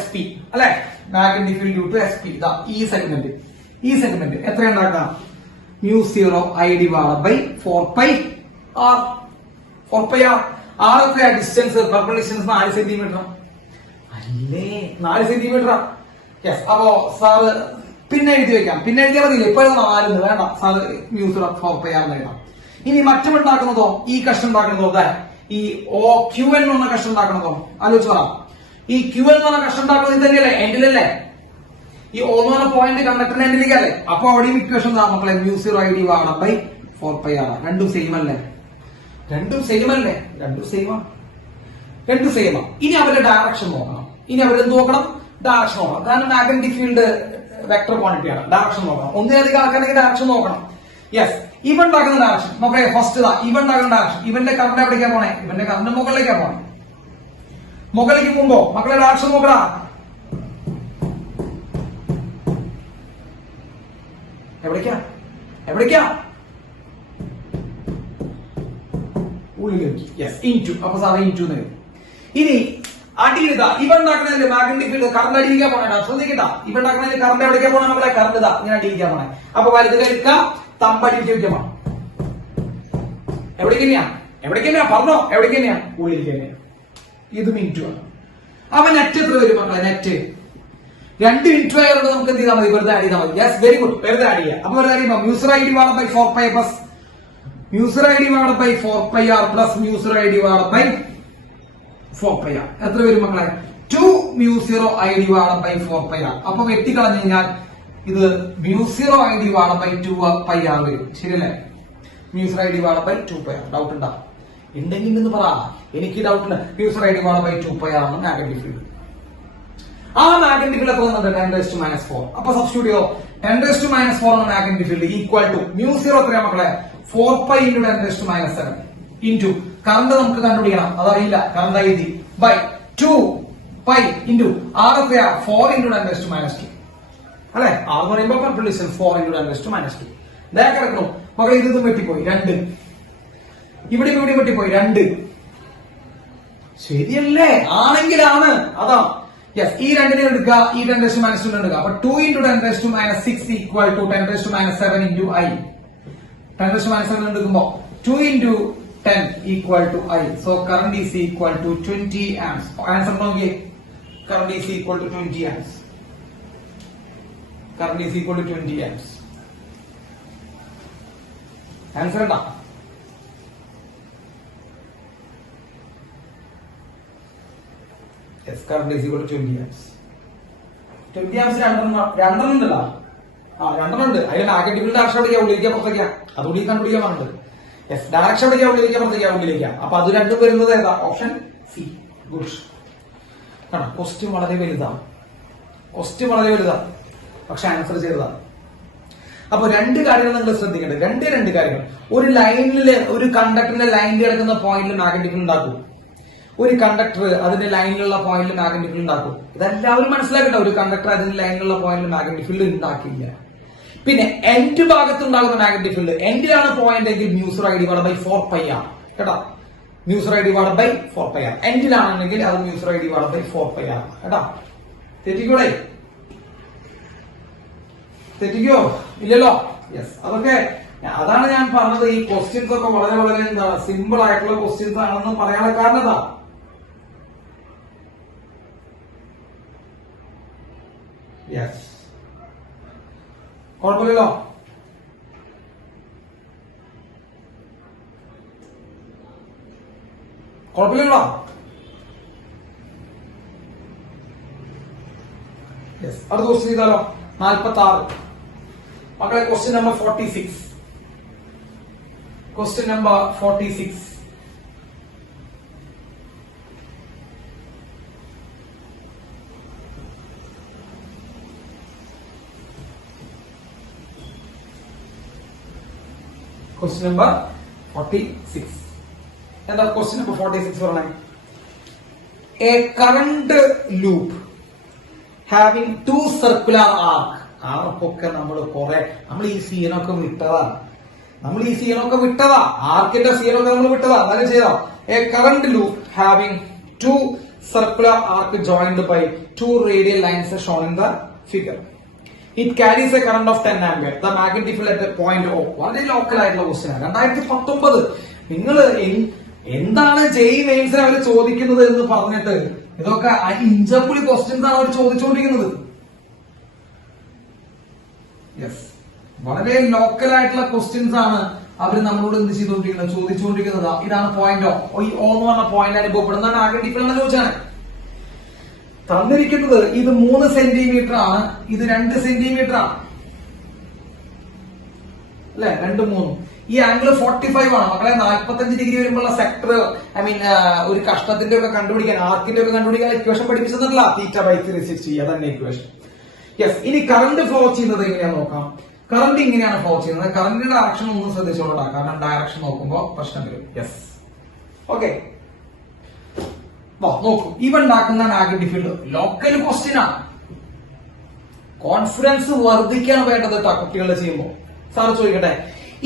SP അല്ലെ? Magnetic field due to SP. ഇതാ ഈ സെഗ്മെന്റ് എത്ര ഉണ്ടാക്കാം? μ0I/4πr. 4πr. R എത്രയാ? ഡിസ്റ്റൻസ്, പർപ്പിൾ ഡിസ്റ്റൻസ് 4 സെന്റിമീറ്റർ അല്ലേ? 4 സെന്റിമീറ്റർ. യെസ്. അപ്പോ സാറ് പിന്നെ എഴുതി വെക്കാം. പിന്നെ എഴുതിയാൽ മതിയില്ല. ഇപ്പോഴും 4 വേണ്ട. സാറ് μ0/4πr എഴുതാം. ഇനി മറ്റുണ്ടാക്കുന്നതോ? ഈ കഷ്ണം ഉണ്ടാക്കുന്നതോ? ഈ QN എന്ന് പറഞ്ഞ കഷ്ണം ഉണ്ടാക്കുന്നതോ? ആലോചിച്ച് പറ. ഈ QN എന്ന് പറഞ്ഞ കഷ്ണം ഉണ്ടാക്കുന്നത് ഇത് തന്നെയല്ലേ? എൻഡിലല്ലേ? ഈ O എന്ന് പറഞ്ഞ പോയിന്റ് കണ്ടക്ടറിന്റെ എൻഡിലേക്കല്ലേ? അപ്പൊ അവിടെയും ഇക്വേഷൻ മക്കളെ μ0I/4πr. രണ്ടും സെയിം അല്ലേ? രണ്ടും സെയിം. ഇനി അവരുടെ ഡയറക്ഷൻ നോക്കണം. ഡയറക്ഷൻ നോക്കണം. കാരണം മാഗ്നറ്റിക് ഫീൽഡ് വെക്ടർ ക്വാണ്ടിറ്റി ആണ്. ഡയറക്ഷൻ നോക്കണം. ഒന്നിലധികം ആൾക്കാണെങ്കിൽ ഡയറക്ഷൻ നോക്കണം. യെസ്. ഇവൻ ഉണ്ടാക്കുന്ന ഡയറക്ഷൻ നോക്കേ. ഫസ്റ്റ് ഇവൻ ഉണ്ടാക്കുന്ന ഡയറക്ഷൻ. ഇവന്റെ കറണ്ട് എവിടേക്കാ പോണേ? ഇവന്റെ കറണ്ട് മുകളിലേക്കാ പോണേ. മുകളിലേക്ക് പോകുമ്പോ മക്കളെ ഡയറക്ഷൻ നോക്കടാ. എവിടേക്കാ? ഉള്ളിലേക്ക്. യെസ്. ഇൻടു. അപ്പൊ സാറേ ഇൻടു എന്ന് എഴുതി. ഇനി അടിയിലിതാ ഇവൻ ഉണ്ടാക്കുന്നതിന്റെ മാഗ്നറ്റിക് ഫീൽഡ് കറണ്ട് അടിയിലേക്കാ പോണേ. ശ്രദ്ധിക്കട്ടാ. ഇവൻ ഉണ്ടാക്കുന്നതിന്റെ കറണ്ട് എവിടേക്കാ പോണേ മക്കളെ? കറണ്ട് ഇതാ ഇങ്ങനെ അടിയിലേക്കാ പോണേ. അപ്പൊ വലുത് എടുക്കാം, തമ്പടിയിലേക്ക് വെക്കണം. എവിടേക്കെന്നെയാ പറഞ്ഞോ? എവിടേക്കെന്നെയാ? ഉള്ളിലേക്ക് തന്നെയാ. ഇതും ഇൻടു ആണ്. അപ്പൊ നെറ്റ് എത്ര വരും മക്കളെ? നെറ്റ് 2 ഇൻടു ആയതുകൊണ്ട് നമുക്ക് എന്ത് ചെയ്താൽ മതി? വെറുതെ ആഡ് ചെയ്താൽ മതി. Yes, very good. വെറുതെ ആഡ് ചെയ്യാം. അപ്പൊ വെറുതെ ആഡ് ചെയ്യുമ്പോൾ μ0I/4πr plus μ0I/4πr എത്ര വരും മക്കളെ? 2 μ0I/4πr. അപ്പൊ വെട്ടിക്കളഞ്ഞു കഴിഞ്ഞാൽ ഇത് μ0I/2πr വരും. ശരിയല്ലേ? μ0I/2πr. ഡൗട്ട് ഉണ്ടോ? ഉണ്ടെങ്കിൽ എന്ന് പറ. എനിക്ക് ഡൗട്ടില്ല. മ്യൂസർ ഐ ഡിവൈഡ് ബൈ 2π ആണ് മാഗ്നറ്റിക് ഫീൽഡ്. ആ മാഗ്നറ്റിക് ഫീൽഡ് എത്ര വന്നിട്ട് 10⁻⁻⁴. അപ്പൊ സബ്സ്റ്റിറ്റ്യൂട്ട് ചെയ്യോ, 10⁻⁻⁴ ആണ് magnetic field equal to mu zero എത്രയാ മക്കളെ 4π × 10⁻⁷ ഇൻറ്റു കറണ്ട് നമുക്ക് കണ്ടുപിടിക്കണം, അതറിയില്ല കറണ്ട് എഴുതി ബൈ 2π ഇൻറ്റു ആർ എത്രയാ 4 × 10⁻². അല്ലെ, ആർ എന്ന് പറയുമ്പോൾ പെർപെൻഡിക്കുലർ 4 × 10⁻². ദേ കിടക്കണം മക്കളെ, ഇതും വെട്ടിപ്പോയി 2, ഇവിടെ വെട്ടിപ്പോയി 2. ശരിയല്ലേ? ആണെങ്കിലാണ് അതാ. യെസ്, ഈ 2നെ എടുക്കുക, ഈ 10⁻² എടുക്കുക. അപ്പൊ 2 × 10⁻6 ഈക്വൽ ടു 10⁻7 ഇൻറ്റു ഐ. 10⁻7 എടുക്കുമ്പോ 2 × 10 equal to I. So current is equal to 20 amps. Answer നോക്കിയേ, current is equal to 20 amps. Current is equal to 20 amps. Answer എന്താ? Yes, current is equal to 20 amps. 20 amps രണ്ടെണ്ണം ഉണ്ടല്ലോ. രണ്ടെണ്ണം ഉണ്ട്. അതിൽ magnetic field direction എവിടേക്കാ, ഉള്ളിലേക്കാ പുറത്തേക്കാ? അതുകൂടി കണ്ടുപിടിക്കാൻ പറഞ്ഞത്. യെസ്, ഡയറക്ഷൻ എവിടേക്കാ, ഉള്ളിലേക്കാ പുറത്തേക്കാ? ഉള്ളിലേക്കാ. അപ്പൊ അത് രണ്ടും വരുന്നത് ഏതാ? Option C. ഗുഡ്. കാരണം ക്വസ്റ്റ്യൻ വളരെ വലുതാണ്, പക്ഷെ ആൻസർ ചെയ്തതാണ്. അപ്പൊ 2 കാര്യങ്ങൾ നിങ്ങൾ ശ്രദ്ധിക്കേണ്ടത്. രണ്ട് കാര്യങ്ങൾ. ഒരു ലൈനില്, ഒരു കണ്ടക്ടറിന്റെ ലൈനിൽ കിടക്കുന്ന പോയിന്റിൽ മാഗ്നറ്റിക് ഫീൽഡ് ഉണ്ടാക്കും. ഒരു കണ്ടക്ടർ അതിന്റെ ലൈനിലുള്ള പോയിന്റിൽ മാഗ്നറ്റിക് ഫീൽഡ് ഉണ്ടാക്കും. ഇതെല്ലാവരും മനസ്സിലാക്കട്ടെ. ഒരു കണ്ടക്ടർ അതിന്റെ ലൈനിലുള്ള പോയിന്റിൽ മാഗ്നറ്റിക് ഫീൽഡ് ഉണ്ടാക്കില്ല. പിന്നെ എൻഡ് ഭാഗത്ത് ഉണ്ടാകുന്ന മാഗ്നറ്റിക് ഫീൽഡ്, എൻഡിലാണ് പോയിന്റ് എങ്കിൽ മ്യൂസർ ഐ ഡിവൈഡ് ബൈ 4π ആണ് കേട്ടോ. മ്യൂസർ ഐ ഡിവൈഡ് ബൈ 4π ആണ്. എൻഡിലാണെങ്കിൽ അത് മ്യൂസർ ഐ ഡിവൈഡ് ബൈ 4π ആണ് കേട്ടോ. തെറ്റിക്കോ? ഇല്ലല്ലോ. യെസ്, അതൊക്കെ അതാണ് ഞാൻ പറഞ്ഞത്. ഈ ക്വസ്റ്റ്യൻസ് ഒക്കെ വളരെ എന്താ സിമ്പിൾ ആയിട്ടുള്ള ക്വസ്റ്റ്യൻസ് ആണെന്ന് പറയാനുള്ള കാരണം എന്താ? യെസ്, കുഴപ്പമില്ലല്ലോ. യെസ്, അടുത്ത ക്വസ്റ്റ്യൻ ചെയ്താലോ? 46 മക്കളെ. Question number 46. Question number 46. Question number 46. എന്താ question number 46 പറഞ്ഞേ? A current loop having 2 circular arc. ആർക്കൊക്കെ നമ്മൾ ഈ സീനൊക്കെ വിട്ടതാ. ആർക്കിന്റെ സീനൊക്കെ നമ്മൾ വിട്ടതാ. അങ്ങനെ ചെയ്താ. A current loop having 2 circular arc joined by 2 radial lines shown in the figure. It carries a current of 10 ampere. The magnetic field at a point O. വളരെ local ആയിട്ടുള്ള ക്വസ്റ്റ്യൻ ആണ്. 2019 നിങ്ങൾ എന്താണ് ജെയ് മെയിൻസിന് അവർ ചോദിക്കുന്നത് എന്ന് പറഞ്ഞിട്ട് ഇതൊക്കെ ഇഞ്ചപ്പുളി ക്വസ്റ്റ്യൻസ് ആണ് അവർ ചോദിച്ചുകൊണ്ടിരിക്കുന്നത്. യെസ്, വളരെ ലോക്കൽ ആയിട്ടുള്ള ക്വസ്റ്റ്യൻസ് ആണ് അവർ നമ്മളോട് എന്ത് ചെയ്തുകൊണ്ടിരിക്കുന്നത്, ചോദിച്ചുകൊണ്ടിരിക്കുന്നത്. ഇതാണ് പോയിന്റ് ഓ. ഈ ഓ എന്ന് പറഞ്ഞ പോയിന്റ് അനുഭവപ്പെടുന്ന മാഗ്നറ്റിക് ഫീൽഡ് ചോദിച്ചാണ്. തന്നിരിക്കുന്നത് ഇത് 3 സെന്റിമീറ്റർ ആണ്, ഇത് 2 സെന്റിമീറ്റർ ആണ് അല്ലെ, 2, 3. ഈ ആംഗിൾ 45 ആണ് മക്കളെ. 45 ഡിഗ്രി വരുമ്പോഴുള്ള സെക്ടർ, ഒരു കഷ്ടത്തിന്റെ ഒക്കെ കണ്ടുപിടിക്കാൻ, ആർക്കിന്റെ ഒക്കെ കണ്ടുപിടിക്കാൻ ഇക്വേഷൻ പഠിപ്പിച്ചതല്ല. θ/360 അതന്നെ ഇക്വേഷൻ. യെസ്, ഇനി കറണ്ട് ഫ്ലോ ചെയ്യുന്നത് എങ്ങനെയാന്ന് നോക്കാം. കറണ്ട് ഇങ്ങനെയാണ് ഫ്ലോ ചെയ്യുന്നത്. കറണ്ടിന്റെ ഡയറക്ഷൻ ഒന്നും ശ്രദ്ധിച്ചോളാം, കാരണം ഡയറക്ഷൻ നോക്കുമ്പോ പ്രശ്നം വരും. Yes, okay. നോക്കൂ, ഇവ ഉണ്ടാക്കുന്ന മാഗ്നറ്റിക് ഫീൽഡ് ലോക്കൽ ക്വസ്റ്റ്യൻ ആണ്. കോൺഫിഡൻസ് വർദ്ധിക്കാൻ വേണ്ടത് കുട്ടികളെ ചെയ്യുമ്പോൾ. സാർ ചോദിക്കട്ടെ,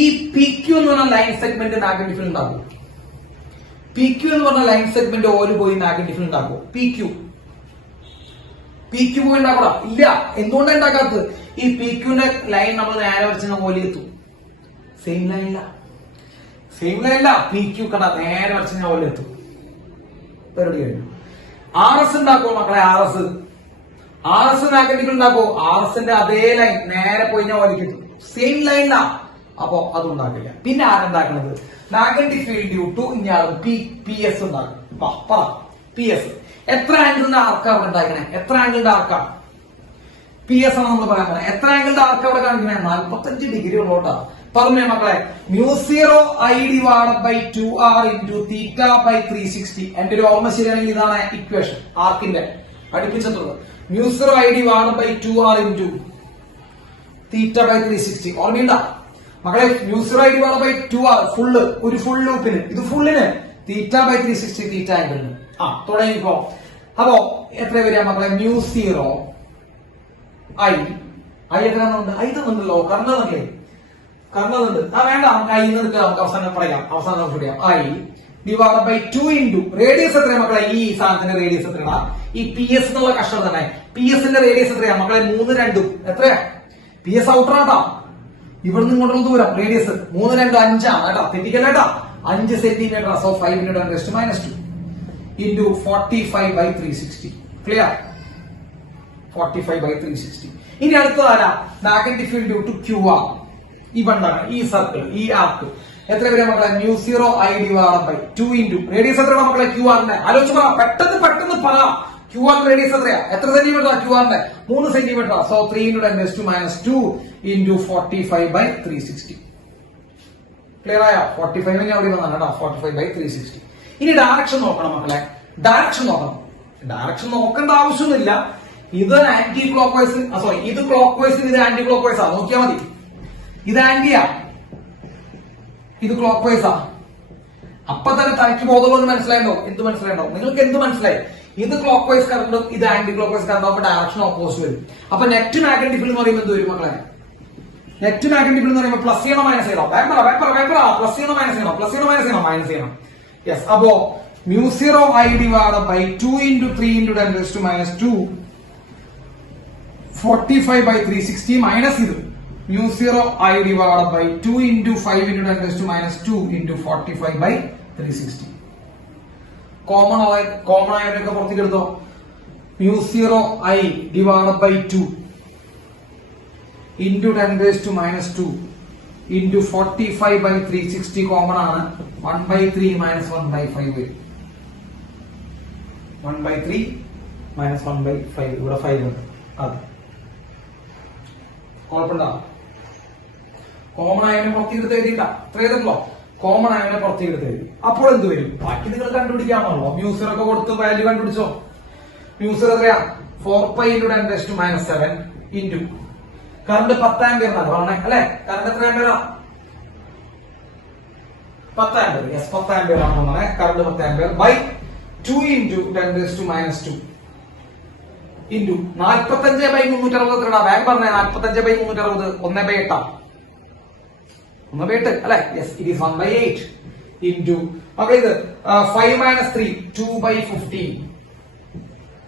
ഈ PQ എന്ന് പറഞ്ഞ ലൈൻ സെഗ്മെന്റ് മാഗ്നറ്റിക് ഫീൽഡ് ഉണ്ടാക്കും? PQ എന്ന് പറഞ്ഞ ലൈൻ സെഗ്മെന്റ് ഓല് പോയി മാഗ്നറ്റിക് ഫീൽഡ് ഉണ്ടാക്കും? PQ പോയി ഉണ്ടാക്കണം? ഇല്ല. എന്തുകൊണ്ടാണ് ഉണ്ടാക്കാത്തത്? ഈ PQന്റെ ലൈൻ നമ്മൾ നേരെ വരച്ച പോലെ എത്തും. സെയിം ലൈനില്ല. PQ കണ്ട നേരെ വരച്ച പോലെ എത്തും. പരിപാടി കഴിഞ്ഞു. RS ഉണ്ടാക്കോ മക്കളെ? RS മാഗ്നറ്റിക് ഉണ്ടാക്കോ? RSന്റെ അതേ ലൈൻ നേരെ പോയി ഞാൻ വലിക്കെത്തും. സെയിം ലൈനില്ല. അപ്പൊ അതുണ്ടാക്കില്ല. പിന്നെ ആരുണ്ടാക്കുന്നത്? മാഗ്നറ്റിക് ഫീൽഡ് ഡ്യൂ ടു ഇയാളും PS ഉണ്ടാക്കും. PS എത്ര ആംഗിളിന്റെ ആർക്കാ അവിടെ ഉണ്ടാക്കണേ? എത്ര ആംഗിളിന്റെ ആർക്കാ? PS ആണ് നമ്മൾ പറയാൻ പോകുന്നത്. എത്ര ആംഗിളുടെ ആർക്ക് അവിടെ കാണിക്കുന്നത്? 45 ഡിഗ്രി ഉള്ളോട്ടാ. പറഞ്ഞേ മക്കളെ, μ0I/2R into θ/360. എന്റെ ഒരു ഓർമ്മ ശരിയാണെങ്കിൽ ഇതാണ് ഇക്വേഷൻ ആർക്കിന്റെ പഠിപ്പിച്ചിട്ടുള്ളത്. μ0I/2R into θ/360. ഓർമ്മയുണ്ടാ മക്കളെ? μ0I/2R ഫുള്ള്, ഒരു ഫുൾ ലൂപ്പിന്, ഇത് ഫുള്ളിന് θ/360 തീറ്റ ആംഗിളിന്. തുടങ്ങിക്കോ. അപ്പോ എത്ര വരിക മക്കളെ? μ0I എത്ര ഐ തന്നുണ്ടല്ലോ, കർണ്ണല്ലേ, കർണ്ണുണ്ട്. വേണ്ട, നമുക്ക് ഐ എടുക്കുക, നമുക്ക് അവസാനം പറയാം, അവസാനം നമുക്ക് പറയാം. I/2 into റേഡിയസ് എത്രയാ മക്കളെ? ഈ സാധനത്തിന്റെ റേഡിയസ് എത്രയാ? ഈ PS എന്നുള്ള കഷ്ടം തന്നെ. PS ന്റെ റേഡിയസ് എത്രയാ മക്കളെ? 3 2 എത്രയാ? PS ഔട്ടറാട്ടാ, ഇവിടുന്ന് ഇങ്ങോട്ടുള്ള ദൂരം റേഡിയസ് 3 2 5 ആണ് കേട്ടോ, തെറ്റിക്കല്ലേട്ടാ. 5 സെന്റിമീറ്റർ. So 5 × 10⁻² into 45/360. ക്ലിയർ? 45/360. ഇനി അടുത്തതാരാ? Magnetic field due to QR. ഈ ബണ്ടാണ്, ഈ സർക്കിൾ, ഈ ആർക്ക് എത്ര വരെ മക്കളെ? μ0I/2 into റേഡിയസ് എത്രയാണ് മക്കളെ? QR ന്റെ ആലോചിച്ച് പറ, പെട്ടെന്ന് പറ. QR റേഡിയസ് എത്രയാ? എത്ര സെന്റിമീറ്റർ? QR ന്റെ 3 സെന്റിമീറ്റർ. So 3 × 10⁻² into 45/360. ക്ലിയർ ആയോ? 45 അവിടെ വന്നാണ് കേട്ടോ, 45/360. ഇനി ഡയറക്ഷൻ നോക്കണം മക്കളെ, ഡയറക്ഷൻ നോക്കണം. ഡയറക്ഷൻ നോക്കേണ്ട ആവശ്യമൊന്നുമില്ല. ഇത് ആന്റി ക്ലോക്ക് വൈസ്, സോറി, ഇത് ക്ലോക്ക് വൈസ്, ഇത് ആന്റി ക്ലോക്ക് വൈസാ. നോക്കിയാൽ മതി. ഇത് ആന്റിയാ, ഇത് ക്ലോക്ക് വൈസാ. അപ്പൊ തന്നെ തനിക്ക് ബോധമുള്ളതെന്ന് മനസ്സിലായിട്ടോ? എന്ത് മനസ്സിലായിട്ടോ? നിങ്ങൾക്ക് എന്ത് മനസ്സിലായി? ഇത് ക്ലോക്ക് വൈസ് കറണ്ടും ഇത് ആന്റി ക്ലോക്ക് വൈസ് കറണ്ടും. അപ്പൊ ഡയറക്ഷൻ ഓപ്പോസിറ്റ് വരും. അപ്പൊ നെറ്റ് മാഗ്നറ്റിക് ഫീൽഡ് എന്ന് പറയുമ്പോൾ എന്ത് വരും മക്കളെ? നെറ്റ് മാഗ്നറ്റിക് ഫീൽഡ് എന്ന് പറയുമ്പോൾ പ്ലസ് ചെയ്യണോ മൈനസ് ചെയ്യണോ? പ്ലസ് ചെയ്യണോ മൈനസ് ചെയ്യണോ? പ്ലസ് ചെയ്യണോ മൈനസ് ചെയ്യണോ? മൈനസ് ചെയ്യണം. യെസ്. അപ്പോ μ0I/2 into 3 × 10⁻², 45/360 മൈനസ് ഇത് μ0I/2 into 5 × 10⁻² into 45/360. കോമൺ ആയവരൊക്കെ പുറത്തേക്ക് എടുത്തോ. μ0I/2 into 10⁻² into 45/360 കോമൺ ആണ്. 1/3 - 1/5 വരും. 1/3 - 1/5. ഇവിടെ 5 ഉണ്ട്. അത് കുഴപ്പമുണ്ടോ? കോമൺ ആയതിനെ പുറത്തേക്ക് എടുത്ത് എഴുതിയില്ല. എത്ര എഴുതല്ലോ? കോമൺ ആയതിനെ പുറത്തേക്ക് എടുത്ത് എഴുതി. അപ്പോൾ എന്ത് വരും? ബാക്കി നിങ്ങൾ കണ്ടുപിടിക്കാമല്ലോ. μ0 ഒക്കെ കൊടുത്ത് വാല്യൂ കണ്ടുപിടിച്ചോ. μ0 എത്രയാ? 4π × 10⁻7 into കറണ്ട് 10 ആംപിയർ എന്നാണ് പറഞ്ഞേ അല്ലെ? കറണ്ട് എത്ര ആംപിയറാ? 10 ആംപിയർ. യെസ്, 10 ആംപിയർ ആണ് പറഞ്ഞേ. കറണ്ട് 10 ആംപിയർ ബൈ 2 × 10⁻² into 45/360 എത്രടാ? വേഗം പറഞ്ഞേ. 45/360 1/8. 1/8 അല്ലെ? യെസ്, ഇറ്റ് ഈസ് 1/8 into അപ്പൊ ഇത് 5 - 3 2/15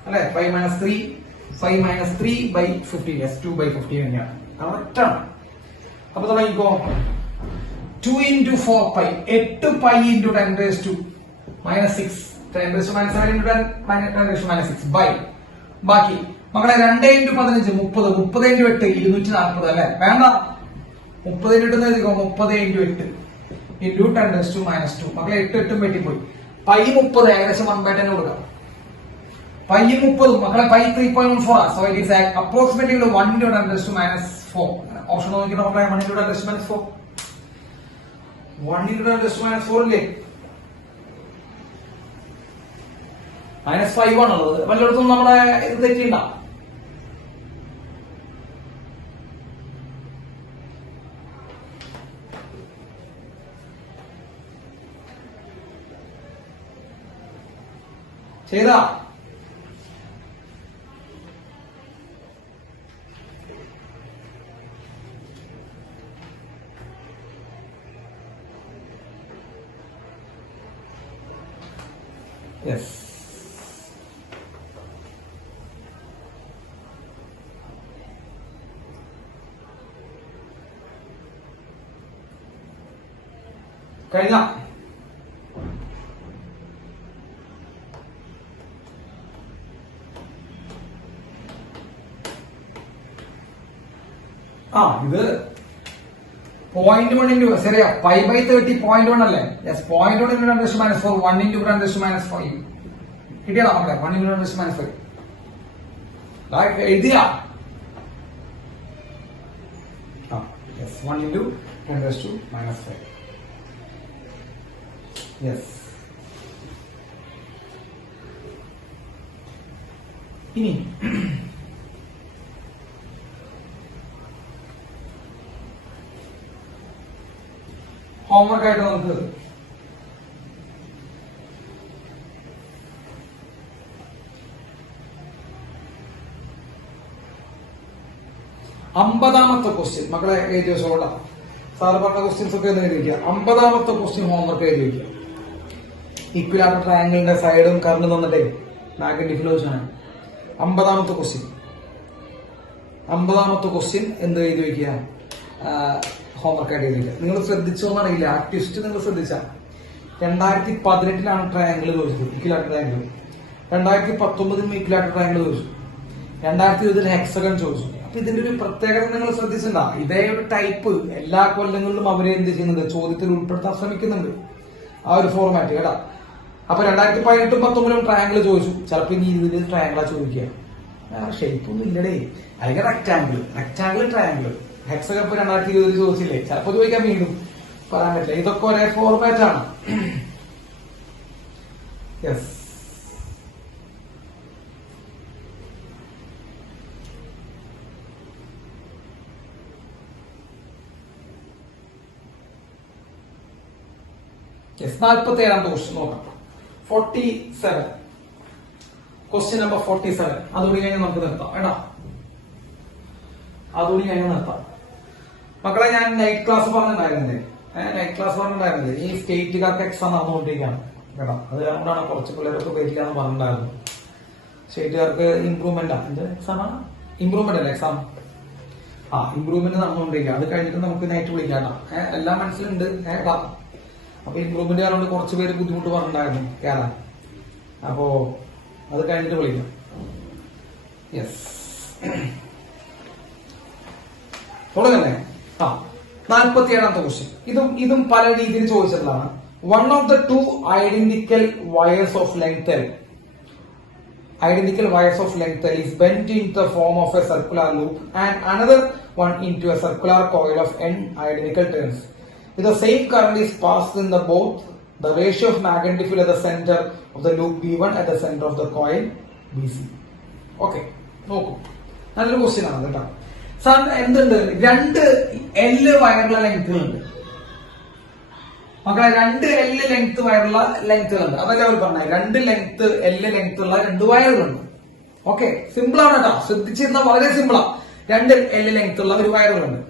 അല്ലെ? 5 - 3/15. യെസ്, 2/15 തന്നെയാണ്. കറക്റ്റ് ആണ്. അപ്പൊ തുടങ്ങിക്കോ. 2 × 4π 8π × 10⁻6 10⁻7 × 10⁻6 ബൈ ബാക്കി മക്കളെ 2 × 15 30 30 × 8 240 അല്ലെ? വേണ്ട, 30 × 8 എഴുതിക്കോ. 30 × 8 into 10⁻². മക്കളെ 8 8 വെട്ടിപ്പോയി. π 30 ഏകദേശം 1/10 കൊടുക്കാം. π 30 മക്കളെ π 3.14. So it is approximately 1 × 10⁻4. Option നോക്കിയിട്ട് മക്കളെ 1 × 10⁻4. 1 × 10⁻4 ഇല്ലേ? -5 ആണുള്ളത്. വല്ലയിടത്തും നമ്മുടെ ഇത് തെറ്റിണ്ട. ചെയ്താ? യെസ്. കഴിഞ്ഞ ഇത് 0.1 into ശരിയാ. 5/30 0.1 അല്ലേ? യെസ്, 0.1 × 10⁻4 1 × 10⁻5 കിട്ടിയതാ മക്കളെ. 1 × 10⁻5 എഴുതിയ Yes, 1 into 10 raised to minus 5. Yes. ഇനി ഹോംവർക്ക് ആയിട്ട് നമുക്ക് അമ്പതാമത്തെ ക്വസ്റ്റ്യൻ മക്കളെ എഴുതി വെച്ചോളാം. സാറ് പറഞ്ഞ ക്വസ്റ്റ്യൻസ് ഒക്കെ ഒന്ന് എഴുതി വയ്ക്കുക. 50ാമത്തെ ക്വസ്റ്റ്യൻ ഹോംവർക്ക് എഴുതി വയ്ക്കുക. ഇക്വിലാറ്റർ ട്രയാങ്കിളിന്റെ സൈഡും കർവ് തന്നിട്ടേ മാഗ്നറ്റിക് ആണ്. 50ാമത്തെ ക്വസ്റ്റ്യൻ എന്ത് എഴുതി വയ്ക്കുക? ഹോംവർക്ക് ആയിട്ട് എഴുതി വയ്ക്കുക. നിങ്ങൾ ശ്രദ്ധിച്ചോന്നറിയില്ല, ആ ട്വിസ്റ്റ് നിങ്ങൾ ശ്രദ്ധിച്ച 2018 ട്രയാങ്കിൾ ചോദിച്ചത്, ഇക്വിലാറ്റർ ട്രയാങ്കിൾ. 2019 ഇക്വിലാറ്റർ ട്രയാങ്കിൾ ചോദിച്ചു. 2020 ഹെക്സഗൺ ചോദിച്ചു. അപ്പൊ ഇതിന്റെ ഒരു പ്രത്യേകത നിങ്ങൾ ശ്രദ്ധിച്ചിട്ടുണ്ടോ? ഇതേ ഒരു ടൈപ്പ് എല്ലാ കൊല്ലങ്ങളിലും അവര് എന്ത് ചെയ്യുന്നുണ്ട്, ചോദ്യത്തിൽ ഉൾപ്പെടുത്താൻ ശ്രമിക്കുന്നുണ്ട്. ആ ഒരു ഫോർമാറ്റ് കേട്ടാ. അപ്പൊ 2018 19 ട്രയാങ്കിൾ ചോദിച്ചു. ചിലപ്പോ ഇനി 20 ട്രയാങ്കിളാ ചോദിക്കുക. വേറെ ഷേപ്പ് ഒന്നും ഇല്ലടേ. അല്ലെങ്കിൽ റെക്ടാങ്കിൾ ട്രയാങ്കിൾ. ഹെക്സഗൺ ഇപ്പൊ 2020 ചോദിച്ചില്ലേ, ചിലപ്പോ ചോദിക്കാൻ വീണ്ടും പറയാൻ പറ്റില്ല. ഇതൊക്കെ ഒരേ ഫോർമാറ്റ് ആണ്. യെസ്. യെസ്. 47ാമത്തെ ക്വസ്റ്റ്യൻ നോക്കാം. 47. Question number 47. അതുകൂടി കഴിഞ്ഞ് നമുക്ക് നിർത്താം വേണ്ട. അതുകൂടി കഴിഞ്ഞ് നിർത്താം. മക്കളെ ഞാൻ നൈറ്റ് ക്ലാസ് പറഞ്ഞിട്ടുണ്ടായിരുന്നില്ലേ, ഈ സ്റ്റേറ്റുകാർക്ക് എക്സാം നടന്നുകൊണ്ടിരിക്കുകയാണ് കേട്ടോ. അത് കൊണ്ടാണ് കുറച്ച് പിള്ളേരൊക്കെ പേരിക്കാന്ന് പറഞ്ഞിട്ടുണ്ടായിരുന്നു. സ്റ്റേറ്റുകാർക്ക് ഇമ്പ്രൂവ്മെന്റ് എന്ത് എക്സാമാണ്? ഇമ്പ്രൂവ്മെന്റ് അല്ലേ എക്സാം? ഇമ്പ്രൂവ്മെന്റ് നടന്നുകൊണ്ടിരിക്കുക. അത് കഴിഞ്ഞിട്ട് നമുക്ക് നൈറ്റ് വിളിക്കാം കേട്ടോ. എല്ലാം മനസ്സിലുണ്ട് കേട്ടോ. അപ്പൊ ഇമ്പ്രൂവ്മെന്റ് കാരണം കുറച്ച് പേര് ബുദ്ധിമുട്ട് പറഞ്ഞിട്ടുണ്ടായിരുന്നു കയറാൻ. അപ്പോ അത് കഴിഞ്ഞിട്ട് വിളിക്കാം. യെസ്. തുടങ്ങല്ലേ? 47ാമത്തെ ക്വസ്റ്റ്യൻ. ഇതും പല രീതിയിൽ ചോദിച്ചിട്ടുള്ളതാണ്. One of the two identical wires of length L is bent into the form of a circular loop and another one into a circular coil of n identical turns. If the same current is passed in both, the ratio of magnetic field at the center of the loop B1 at the center of the coil BC. Okay, നോക്കൂ, നല്ലൊരു question ആണ് കേട്ടോ. Sir എന്തുണ്ട്, 2 L വയറുള്ള ലെങ്ത്തുകളുണ്ട് മക്കളെ. 2 L length വയറുള്ള ലെങ്ത്തുകളുണ്ട്. അതല്ലേ അവർ പറഞ്ഞത്, 2 L length ഉള്ള 2 വയറുകളുണ്ട്. Okay, simple ആണ് കേട്ടോ. ശ്രദ്ധിച്ചിരുന്ന വളരെ സിമ്പിളാ. 2 L ലെങ്ത് ഉള്ള ഒരു വയറുകളുണ്ട്.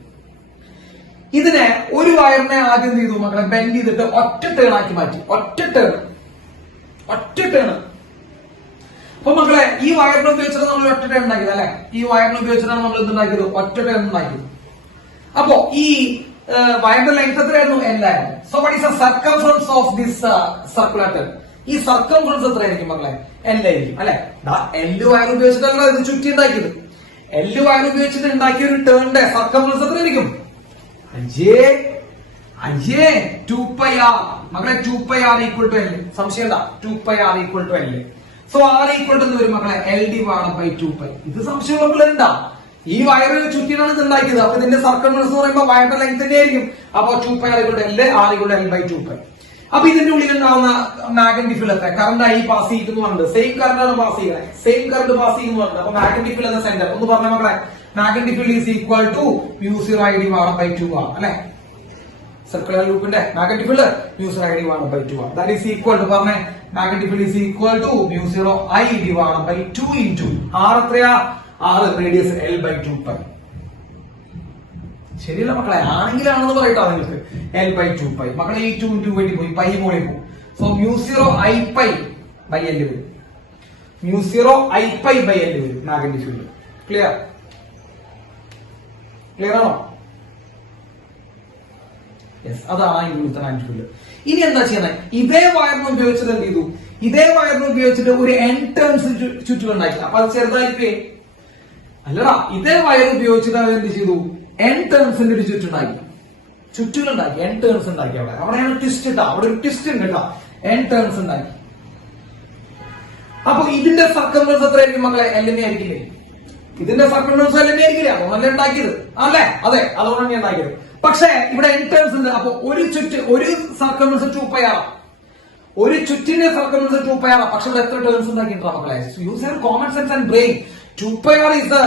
ഇതിനെ ഒരു വയറിനെ ആദ്യം ചെയ്തു മക്കളെ ബെൻഡ് ചെയ്തിട്ട് ഒറ്റ ടേൺ ആക്കി മാറ്റി. ഒറ്റ ടേൺ. അപ്പൊ മക്കളെ ഈ വയറിനെ ഉപയോഗിച്ചിട്ട് നമ്മൾ ഒറ്റ ടേൺ ഉണ്ടാക്കിയത് അല്ലെ. ഈ വയറിനെ ഉപയോഗിച്ചിട്ടാണ് നമ്മൾ എന്തുണ്ടാക്കിയത്, ഒറ്റ ടേൺ ഉണ്ടാക്കിയത്. അപ്പോ ഈ വയറിന്റെ ലെങ്ത് എത്രയായിരുന്നു? L ആയിരുന്നു. So what is the circumference of this circular turn? ഈ സർക്കംഫറൻസ് എത്രയായിരിക്കും മക്കളെ? L ആയിരിക്കും അല്ലെ. L വയർ ഉപയോഗിച്ചിട്ടല്ല ഇത് ചുറ്റി ഉണ്ടാക്കിയത്. L വയർ ഉപയോഗിച്ചിട്ട് ഉണ്ടാക്കിയ ഒരു ടേണിന്റെ സർക്കംഫറൻസ് എത്രയായിരിക്കും? 2πr. മക്കളെ 2πr ഈക്വൽ ടു L. സംശയം എന്താ? 2πr equal to L. So R equal to വരും മക്കളെ L ഡിവൈഡഡ് ബൈ 2π. ഇത് സംശയമുള്ള പിള്ളേരുണ്ടാ? ഈ വയറ് ചുറ്റിനാണ് ഇത് ഉണ്ടാക്കിയത്. അപ്പൊ ഇതിന്റെ സർക്കംഫറൻസ് എന്ന് പറയുമ്പോൾ വയറിന്റെ ലെങ്ത് തന്നെ ആയിരിക്കും. അപ്പൊ 2πr equal to L, R equal to L by 2π. അപ്പൊ ഇതിന്റെ ഉള്ളിൽ ഉണ്ടാവുന്ന മാഗ്നറ്റിക് ഫീൽഡ് എത്ര? കറണ്ട് ആയി പാസ് ചെയ്യുന്നുണ്ട്. സെയിം കറണ്ട് ആണ് പാസ് ചെയ്യുന്നത്. അപ്പൊ മാഗ്നറ്റിക് ഫീൽഡ് എന്ന സെന്റർ ഒന്ന് പറഞ്ഞ മക്കളെ, magnetic field is equal to μ0 I divided by 2r അല്ലെ. സർക്കുലർ ലൂപ്പിന്റെ magnetic field μ0 I divided by 2r. That is equal to പറഞ്ഞ magnetic field is equal to μ0 I divided by 2 into r. എത്രയാ? r radius L by 2π. ശരിയല്ല മക്കളെ? ആണെങ്കിലാണെന്ന് പറയട്ടോ നിങ്ങൾക്ക്. L by 2π. മക്കളെ ഈ 2 ഇൻടു വേണ്ടി പോയി പൈ മോളിൽ പോകും. സോ μ0 Iπ ബൈ L വരും. μ0 Iπ ബൈ L വരും മാഗ്നറ്റിക് ഫീൽഡ്. ക്ലിയർ ആണോ? യെസ്, അതാണ് ഇവിടുത്തെ മാഗ്നറ്റിക് ഫീൽഡ്. ഇനി എന്താ ചെയ്യുന്നത്? ഇതേ വയറിന് ഉപയോഗിച്ചിട്ട് എന്ത് ചെയ്തു? ഇതേ വയറിന് ഉപയോഗിച്ചിട്ട് ഒരു n ടേൺസ് ചുറ്റുകളുണ്ടാക്കി. അപ്പൊ അത് ചെറുതായിരിക്കേ അല്ലടാ. ഇതേ വയർ ഉപയോഗിച്ചിട്ട് അവർ എന്ത് ചെയ്തു? n ടേൺസിന്റെ ഒരു ചുറ്റുകളുണ്ടാക്കി. n ടേൺസ് ഉണ്ടാക്കി. അവിടെയാണ് ട്വിസ്റ്റ് ഇട്ടാ. അവിടെ ഒരു ട്വിസ്റ്റ് ഉണ്ട് കേട്ടോ. n ടേൺസ് ഉണ്ടാക്കി. അപ്പൊ ഇതിന്റെ സർക്കംഫറൻസ് എത്രയായിരിക്കും മക്കളെ? L നെ ആയിരിക്കില്ലേ. ഇതിന്റെ സർക്കംഫറൻസ് തന്നെ ആയിരിക്കില്ല, അതുകൊണ്ടല്ലേ ഉണ്ടാക്കിയത് അല്ലേ? അതെ, അതുകൊണ്ട് തന്നെ ഉണ്ടാക്കിയത്. പക്ഷേ ഇവിടെ n ടേൺസ് ഉണ്ട്. അപ്പൊ ഒരു സർക്കംഫറൻസ് 2πr, ഒരു ചുറ്റിന്റെ സർക്കംഫറൻസ് 2πr. പക്ഷെ ഇവിടെ എത്ര ടേൺസ് ഉണ്ടാക്കിയിട്ടാണ് മക്കളെ? Use your common sense and brain. 2πr is the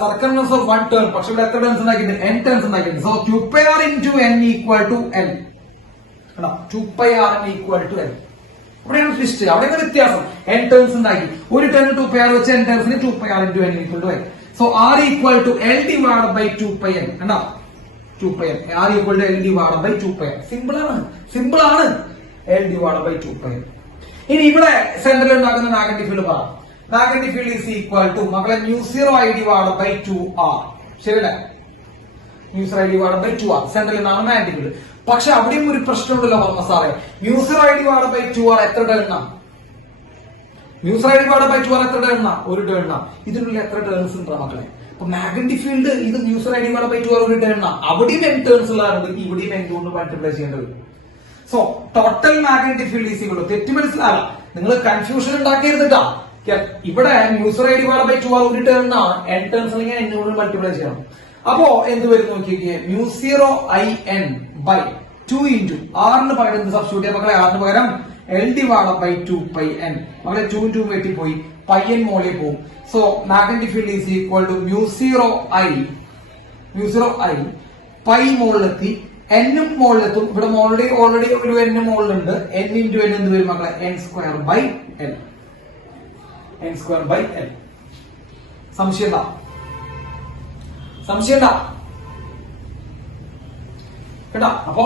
circumference of one turn. പക്ഷെ ഇവിടെ എത്ര ടേൺസ് ഉണ്ടാക്കിയിട്ടുണ്ട്? n ടേൺസ് ഉണ്ടാക്കിയിട്ടുണ്ട്. So 2πr into n equal to l. 2πr equal to l. അവിടെയാണ് ട്വിസ്റ്റ്, അവിടെയാണ് വ്യത്യാസം. n ടേൺസ് ഉണ്ടാക്കി, ഒരു ടേൺ 2πr വെച്ച് n ടേൺസിന് 2πr into n equal to l. So r equal to l divided by 2πn. കണ്ടോ? 2πn. r equal to l divided by 2πn. Simple ആണ്, simple ആണ്. l divided by 2πn. ഇനി ഇവിടെ സെന്ററിൽ ഉണ്ടാക്കുന്ന magnetic field പറ. Magnetic field is equal to മക്കളെ μ0I divided by 2r. ശരിയല്ലേ? μ0I divided by 2r. സെന്ററിൽ നിന്നാണ് മാഗ്നറ്റിക് ഫീൽഡ്. പക്ഷെ അവിടെയും ഒരു പ്രശ്നമുണ്ടല്ലോ പറഞ്ഞ സാറേ. μ0I divided by 2r എത്ര turn? μ0I divided by 2r എത്ര ടേൺ? ഒരു ടേൺ. ഇതിനുള്ളിൽ എത്ര ടേൺസ് ഉണ്ട് മക്കളെ? അപ്പൊ മാഗ്നറ്റിക് ഫീൽഡ് ഇത് μ0I divided by 2r ഒരു ടേൺ. അവിടെയും n ടേൺസ് ഉള്ളതാണ്, ഇവിടെയും n കൊണ്ട് മൾട്ടിപ്ലൈ ചെയ്യേണ്ടത്. So total magnetic field is equal to, തെറ്റി മനസ്സിലാകാം, നിങ്ങൾ കൺഫ്യൂഷൻ ഉണ്ടാക്കിയിരുന്നിട്ടാ. ഇവിടെ μ0I divided by 2r ഒരു ടേൺ ആണ്, n ടേൺസ് അല്ലെങ്കിൽ n കൊണ്ട് മൾട്ടിപ്ലൈ ചെയ്യണം. അപ്പോ എന്ത് വരും നോക്കിയേ? μ0In by 2 into r പകരം എന്ത് സബ്സ്റ്റിറ്റ്യൂട്ട് ചെയ്യാം മക്കളെ? r പകരം l divided by 2πn. മക്കളെ 2 2 വെട്ടിപ്പോയി, πn മോളിൽ പോകും. So magnetic field is equal to μ0I pi മോളിലെത്തി, n മോളിലെത്തും. ഇവിടെ ഓൾറെഡി ഒരു n മോളിലുണ്ട്. n into n എന്ത് വരും മക്കളെ? n square by l. n square by l. സംശയം കേട്ടോ? അപ്പോ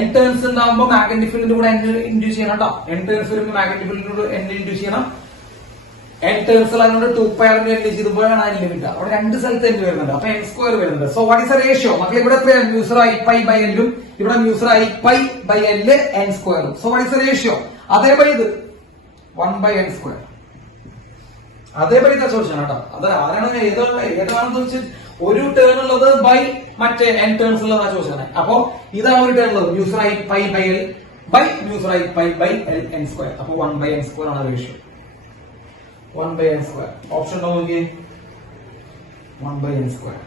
n ടേൺസ് ഉണ്ടാകുമ്പോ മാഗ്നറ്റിക് ഫീൽഡിന്റെ കൂടെ n ഇൻഡ്യൂസ് ചെയ്യണം കേട്ടോ. n ടേൺസ് വരുമ്പോൾ മാഗ്നറ്റിക് ഫീൽഡിന്റെ കൂടെ n ഇൻഡ്യൂസ് ചെയ്യണം. n ടേൺസ് ഉള്ളതുകൊണ്ട് 2πr ചെയ്തുമ്പോഴാണ് അതിൽ കിട്ടുക. അവിടെ രണ്ട് സ്ഥലത്ത് n വരുന്നുണ്ട്, അപ്പൊ n സ്ക്വയർ വരുന്നുണ്ട്. So what is A ratio മക്കളെ? ഇവിടെ μ0I π by l ഉം ഇവിടെ μ0I π by l n സ്ക്വയറും. So what is A ratio? അതേപോലെ ഇത് 1/n സ്ക്വയർ. അതേപോലെ ഇതാ ചോദിച്ചാണ് കേട്ടോ. അത് ആരാണ് ഏതാണെന്ന് ചോദിച്ചാൽ ഒരു ടേൺ ഉള്ളത് ബൈ മറ്റേ n ടേൺസ് ഉള്ളതാ ചോദിച്ചാണ്. അപ്പൊ ഇതാണ് ഒരു ടേൺ ഉള്ളത് μ0I π by l by μ0I π by l n square. അപ്പൊ 1/n സ്ക്വയർ ആണ് റേഷ്യോ. 1/n സ്ക്വയർ ഓപ്ഷൻ ഉണ്ടോ നോക്കിയേ? 1/n square.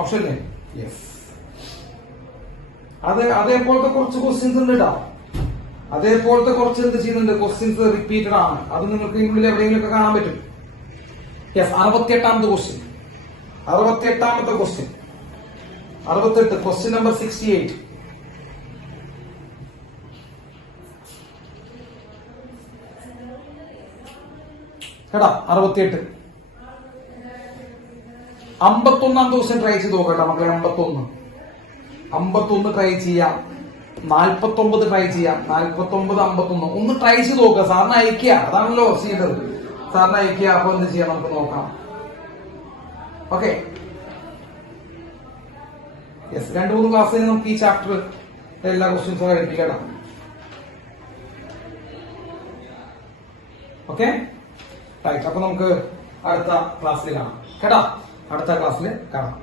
Option yes. അതേപോലത്തെ കുറച്ച് ക്വസ്റ്റ്യൻസ് ഉണ്ട് കേട്ടോ. അതേപോലത്തെ കുറച്ച് എന്ത് ചെയ്യുന്നുണ്ട്? ക്വസ്റ്റ്യൻസ് റിപ്പീറ്റഡ് ആണ്. അത് നിങ്ങൾക്ക് ഇതിനുള്ളിൽ എവിടെയെങ്കിലും ഒക്കെ കാണാൻ പറ്റും. യെസ്, 68ാമത്തെ ക്വസ്റ്റ്യൻ. 68ാമത്തെ ക്വസ്റ്റ്യൻ 68, ക്വസ്റ്റ്യൻ നമ്പർ 68. കേട്ടാ? 68. 51ാമത്തെ ക്വസ്റ്റ്യൻ ട്രൈ ചെയ്ത് നോക്കട്ടെ മക്കളെ. 51 ട്രൈ ചെയ്യാം, 49 ട്രൈ ചെയ്യാം, 49, 51 ഒന്ന് ട്രൈ ചെയ്ത് നോക്കുക. സാറിന് അയക്കുക, അതാണല്ലോ ചെയ്യേണ്ടത്. സാറിന് അയക്കുക. അപ്പൊ എന്ത് ചെയ്യാം നമുക്ക് നോക്കാം. Okay, yes. 2-3 ക്ലാസ്സിൽ നമുക്ക് ഈ ചാപ്റ്റർ എല്ലാ ക്വസ്റ്റ്യൻസും പഠിപ്പിക്കാം. Okay right. അപ്പൊ നമുക്ക് അടുത്ത ക്ലാസ്സിൽ കാണാം കേട്ടോ. അടുത്ത ക്ലാസ്സിൽ കാണാം.